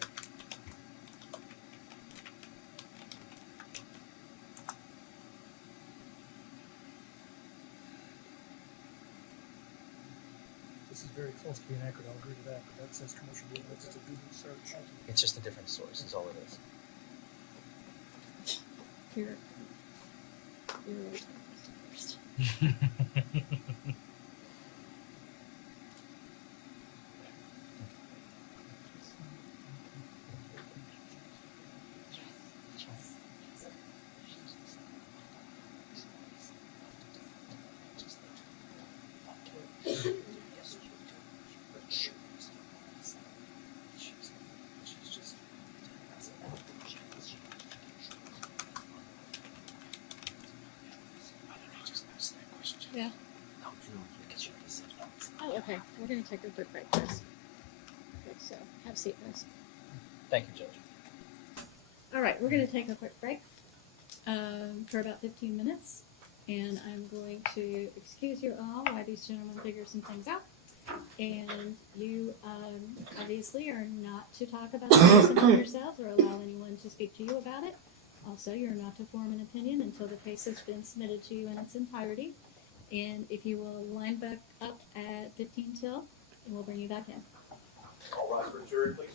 This is very close to being accurate, I'll agree to that, but that says commercial vehicle, that's just a Google search. It's just a different source. Is all it is. Here. You're always first. Yeah. Oh, okay. We're gonna take a quick break first. Okay, so have a seat, guys. Thank you, Judge. All right, we're gonna take a quick break for about 15 minutes, and I'm going to excuse you all while these gentlemen figure some things out. And you obviously are not to talk about this among yourselves or allow anyone to speak to you about it. Also, you're not to form an opinion until the case has been submitted to you in its entirety. And if you will line back up at 15 till, and we'll bring you back in. All rise for jury, please.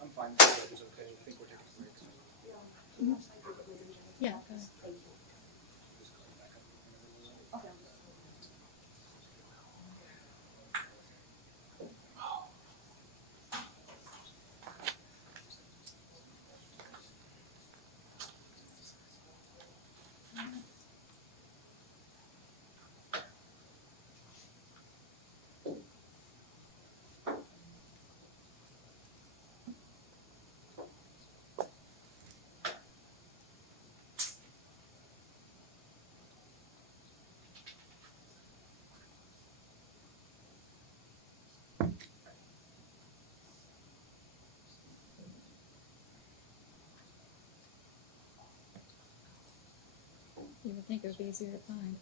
I'm fine. It's okay. I think we're taking a break. Yeah, go ahead. You would think it would be easier to find.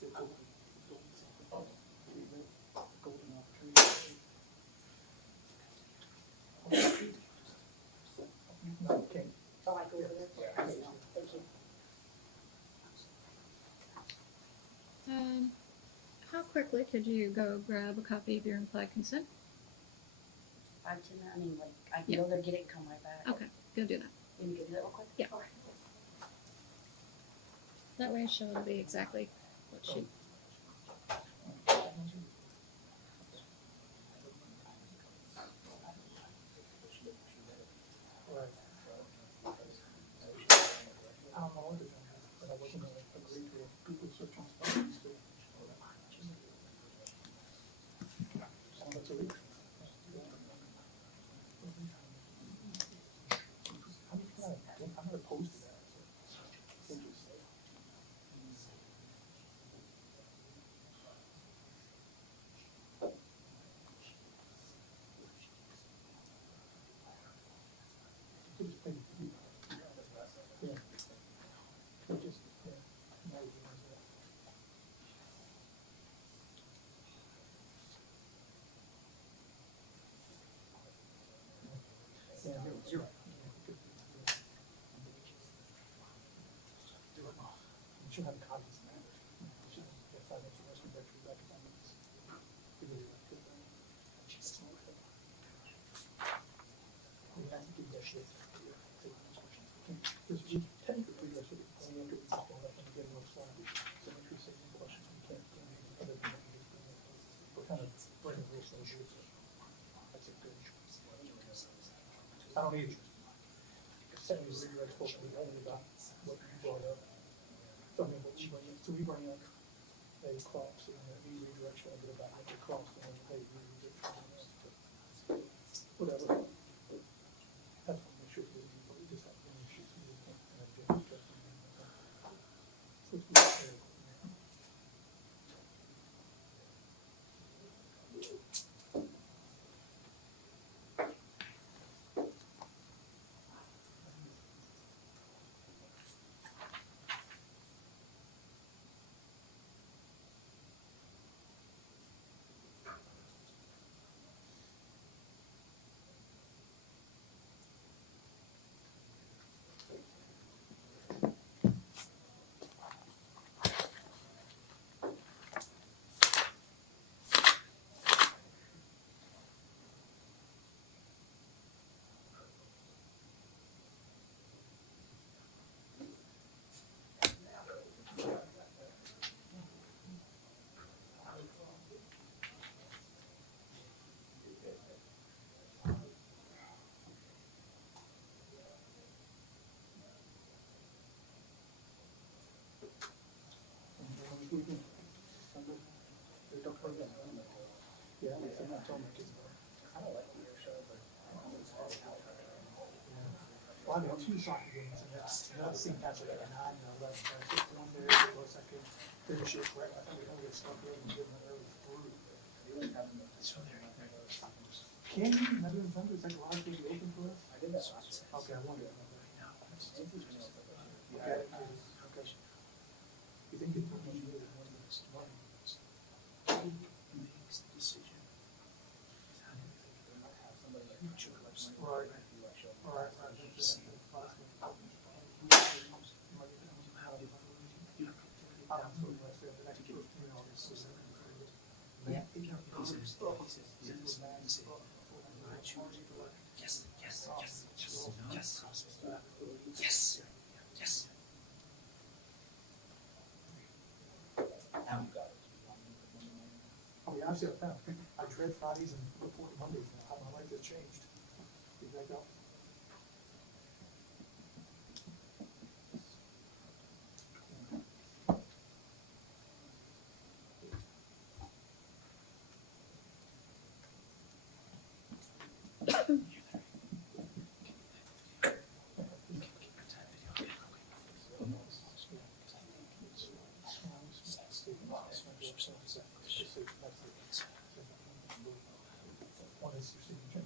Okay. Oh, I go over there? Thank you. How quickly could you go grab a copy of your implied consent? 5, 10 minutes, I mean, like, I can Yeah. go there, get it, and come right back. Okay, go do that. Let me go do that real quick? Yeah. All right. That way she'll be exactly what she. Right. I don't know what they're gonna do, but I wasn't gonna agree to it. People search on phones too. So that's a week. I'm not opposed to that. You're right. You should have copies of that. You should get financial rescue back to your back accounts. We have to give that shit. Because we technically, that's what we have to do. And get no slide. So make sure you say any questions. We can't do anything other than we're kind of breaking rules. That's a good choice. I don't either. Certainly, we're supposed to be only about what you brought up. So, I mean, what you bring up, so we bring up a cross, and then we redirect trying to get about like a cross, and then hey, we redirect whatever. That's what make sure we just have to make sure we can't get so it's fair. Yeah, I told my kids about it. I don't like your show, but well, I mean, 2 soccer games, and that's the catch like a 9 and 11. One there, of course, I could finish it correct. I think we don't get stuck there and get an early through. So there you go. Can you? Netherlands Thunder, is that garage going to be open for us? I did that last year. Okay, I wondered about that. Okay. You think it would be good? Makes the decision. Right. Right. Yes. Now you got it. Oh, yeah, I've seen it now. I dread Fridays and look forward to Mondays now. How my life has changed. You back up? One is your signature.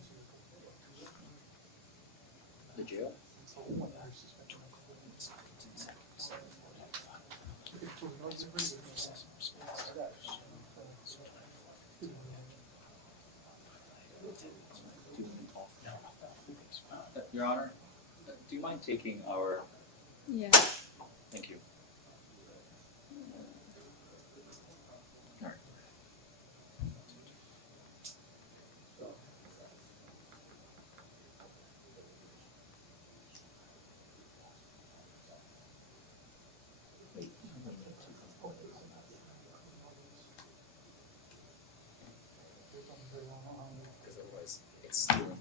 Your Honor, do you mind taking our, Yeah. thank you. Because otherwise it's stealing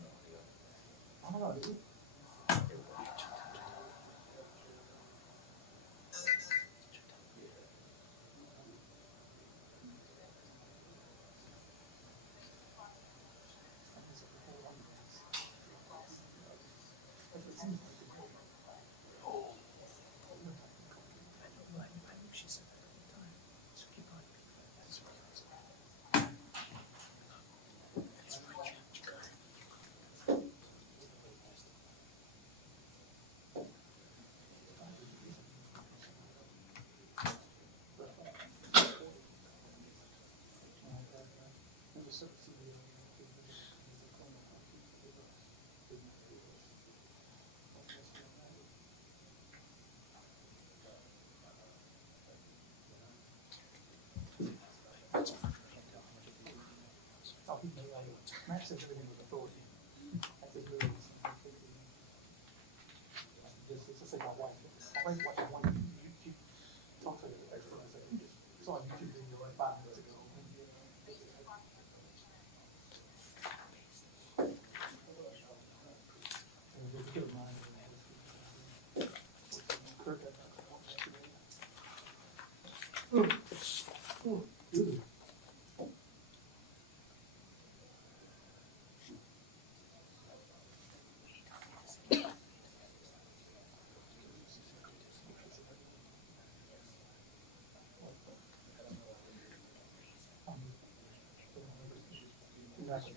the audio. Max says everything with authority. I said, really, it's just like my wife. My wife watched one YouTube talk to her. I just saw a YouTube video like 5 minutes ago. And it was a good reminder. Kirk had Ooh. Exactly.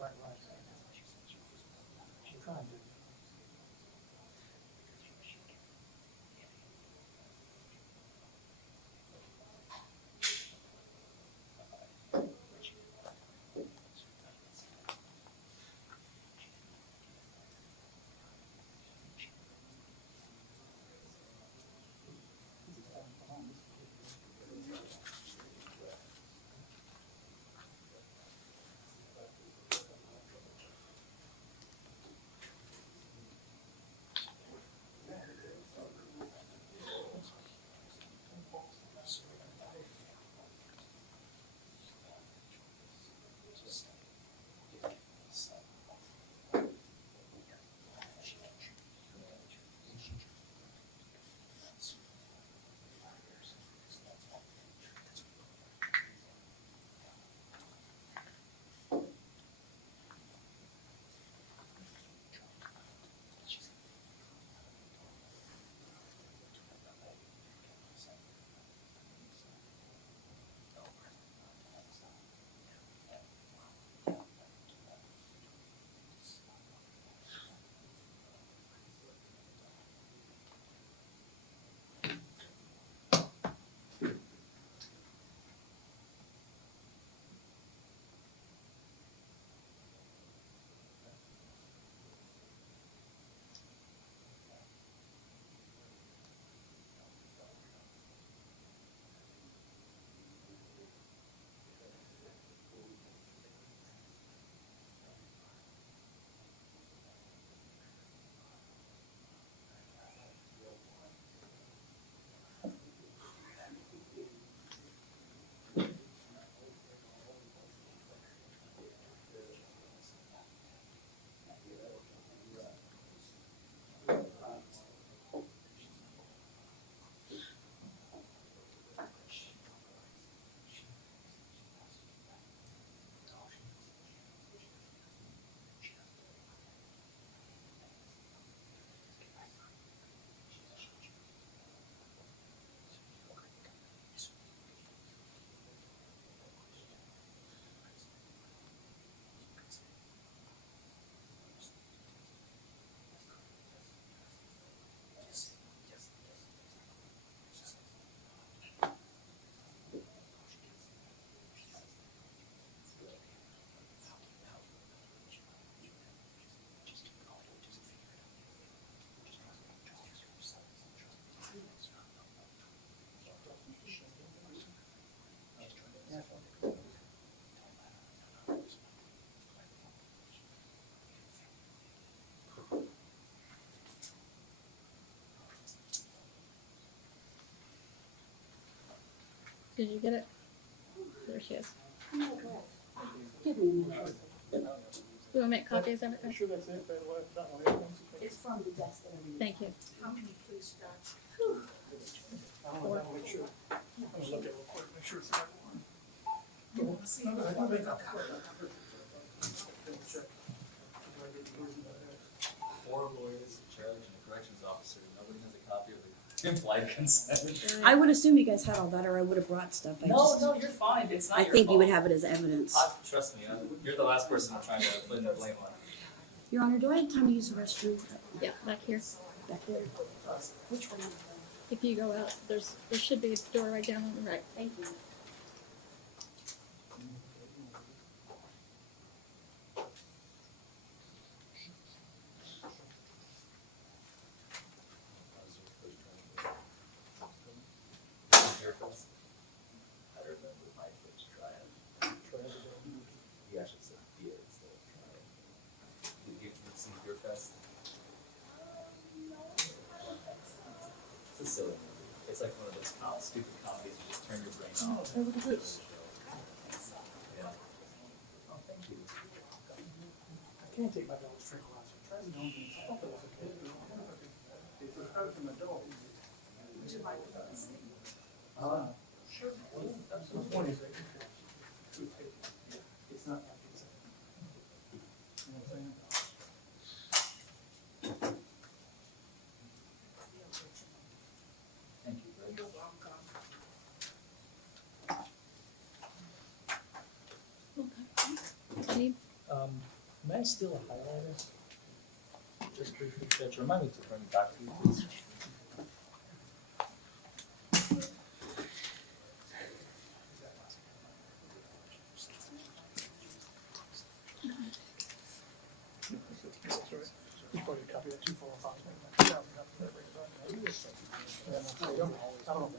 Right. We're trying to. Did you get it? There she is. Give me a minute. You want to make copies of it? I'm sure that's it, but that one, everyone's. It's from the desk interview. Thank you. I want to make sure, I'm gonna look at it real quick, make sure it's the right one. No, I don't think I'll- Check. Four lawyers, a judge, and a corrections officer. Nobody has a copy of the implied consent. I would assume you guys had all that, or I would have brought stuff. No, you're fine. It's not I your think you would fault. have it as evidence. Trust me, you're the last person I'm trying to put the blame on. Your Honor, do I have time to use the restroom Yeah, back here. back there? Which one? If you go out, there should be a door right down on the right. Thank you. I remember my first trial. He actually said beer instead of trial. Did you see Beer Fest? It's a silly movie. It's like one of those stupid comedies you just turn your brain off. Hey, look at this. Yeah. Oh, thank you. I can't take my dog's tranquilizer. Try the own things. I thought that was okay. But I wonder if I could, if it's better for my dog. Would you like for that? Sure. The point is, it's not like it's, you know what I'm saying? Thank you. You're welcome. Need May I steal a highlighter? Just briefly, Judge, remind me to bring it back to you, please. You probably copy that 245. I don't know.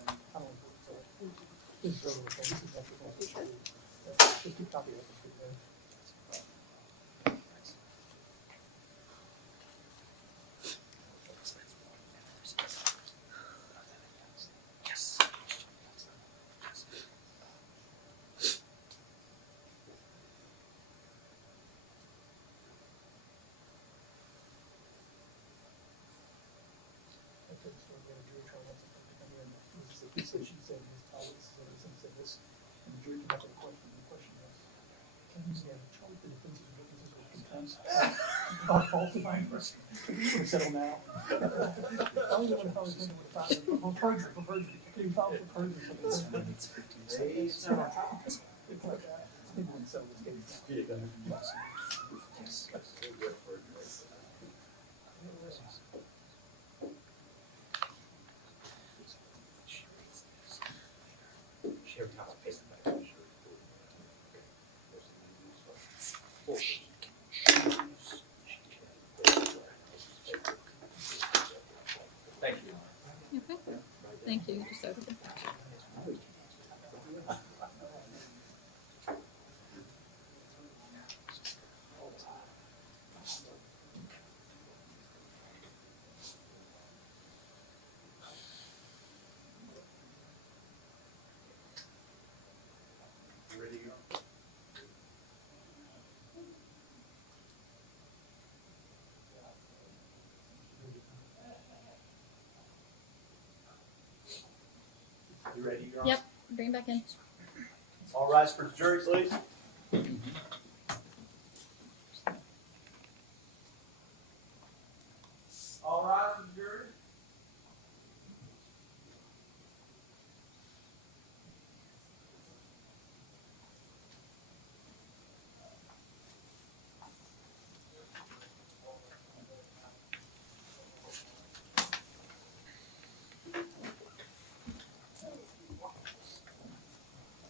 This is over. This is actually going to show you. Just keep copy of it. He said, she said, his colleagues said this, and said this, and the jury came up with a question, and the question was, can you say, charge the defense and witnesses with contempt of falsifying person? We would have settled now. I was the one who was thinking with for perjury, can you file for perjury? It's like that. I think we're gonna settle this case. Thank you. Okay. Thank you. Just open it. Ready to go? You ready to go? Yep. Bring it back in. All rise for the jury, please. All rise for the jury.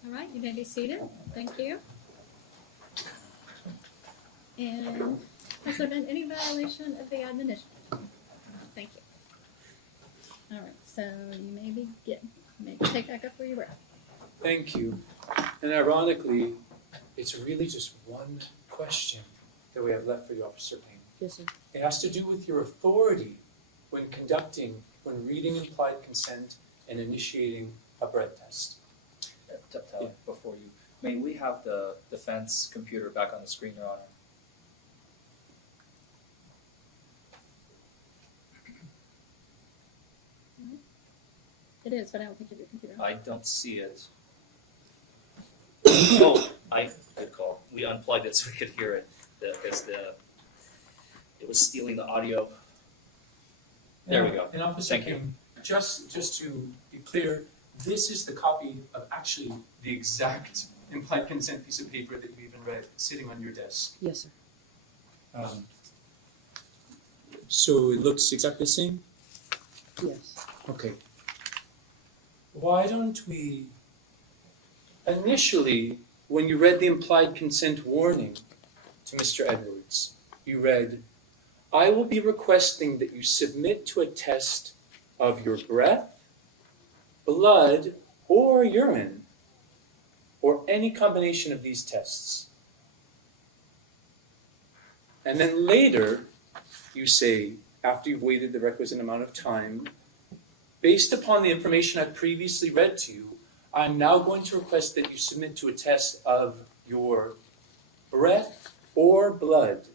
All right. You may be seated. Thank you. And has there been any violation of the admonition? Thank you. All right. So you may begin. Maybe take back up where you were. Thank you. And ironically, it's really just one question that we have left for you, Officer Payne. Yes, sir. It has to do with your authority when reading implied consent and initiating a breath test. tell before you, may we have the defense computer back on the screen, Your Honor? It is, but I don't think you have your computer. I don't see it. Oh, good call. We unplugged it so we could hear it, because it was stealing the audio. There we go. And Officer Thank you. King, just to be clear, this is the copy of actually the exact implied consent piece of paper that you even read, sitting on your desk. Yes, sir. So it looks exactly the same? Yes. Okay. Why don't we, initially, when you read the implied consent warning to Mr. Edwards, you read, I will be requesting that you submit to a test of your breath, blood, or urine, or any combination of these tests. And then later, you say, after you've waited the requisite amount of time, based upon the information I've previously read to you, I'm now going to request that you submit to a test of your breath or blood.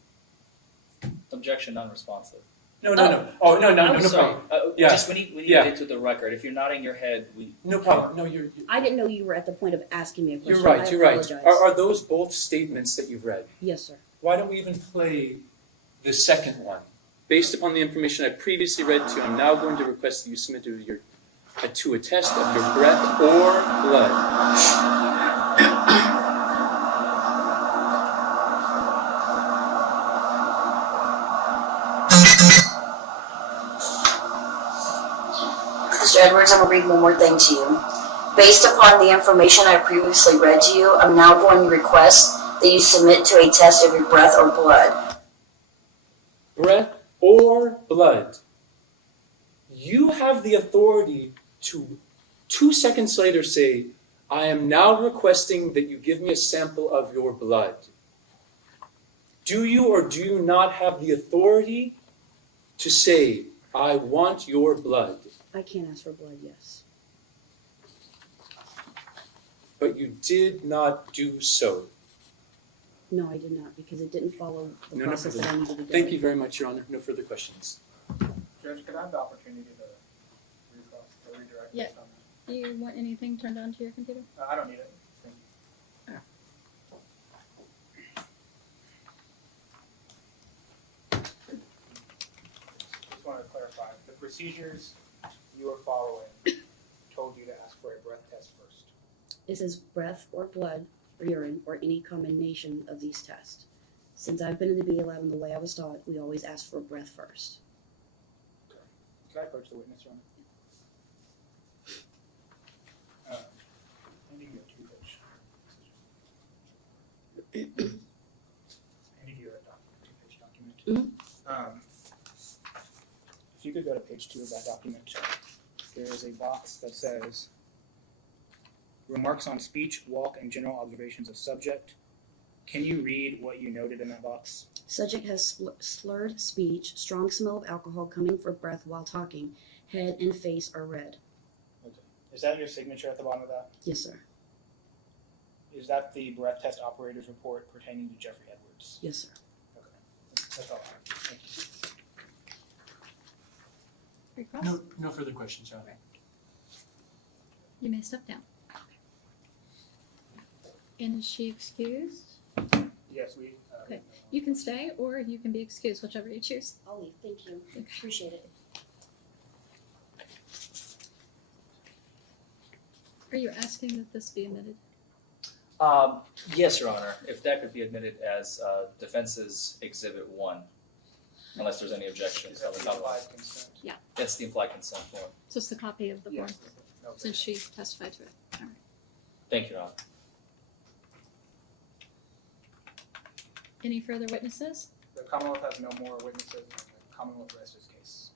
Objection non-responsive. No. Oh, no I'm sorry. problem. Yeah. Just we need to get to the record. If you're nodding your head, we. No problem. No, you're I didn't know you were at the point of asking me a question. you're right. I You're right. apologize. Are those both statements that you've read? Yes, sir. Why don't we even play the second one? Based upon the information I previously read to you, I'm now going to request that you submit to a test of your breath or blood. Mr. Edwards, I'm going to read one more thing to you. Based upon the information I previously read to you, I'm now going to request that you submit to a test of your breath or blood. Breath or blood. You have the authority to 2 seconds later say, I am now requesting that you give me a sample of your blood. Do you or do you not have the authority to say, I want your blood? I can't ask for blood, yes. But you did not do so. No, I did not, because it didn't follow the No process that I further. needed to do. Thank you very much, Your Honor. No further questions. Judge, could I have the opportunity to redirect Yeah. this on Do you want anything turned on to your computer? I don't need it. Thank you. Just want to clarify, the procedures you are following told you to ask for a breath test first. It says breath or blood or urine or any combination of these tests. Since I've been in the BA lab and the way I was taught, we always ask for breath first. Can I approach the witness, Your Honor? I need to go to page. I need you a document, two-page document. If you could go to page 2 of that document, there is a box that says remarks on speech, walk, and general observations of subject. Can you read what you noted in that box? Subject has slurred speech, strong smell of alcohol coming from breath while talking, head and face are red. Okay. Is that your signature at the bottom of that? Yes, sir. Is that the breath test operator's report pertaining to Jeffrey Edwards? Yes, sir. Okay. That's all I have. Thank you. No further questions, Your Honor. You may step down. And is she excused? Yes, we. Okay. You can stay or you can be excused, whichever you choose. I'll leave. Thank you. Appreciate it. Are you asking that this be omitted? Yes, Your Honor. If that could be admitted as defense's Exhibit 1, unless there's any objections. Is that the implied consent? That's the implied consent form. Just a copy of the form, Okay. since she testified to it. All right. Thank you, Your Honor. Any further witnesses? The Commonwealth has no more witnesses, and the Commonwealth rests its case.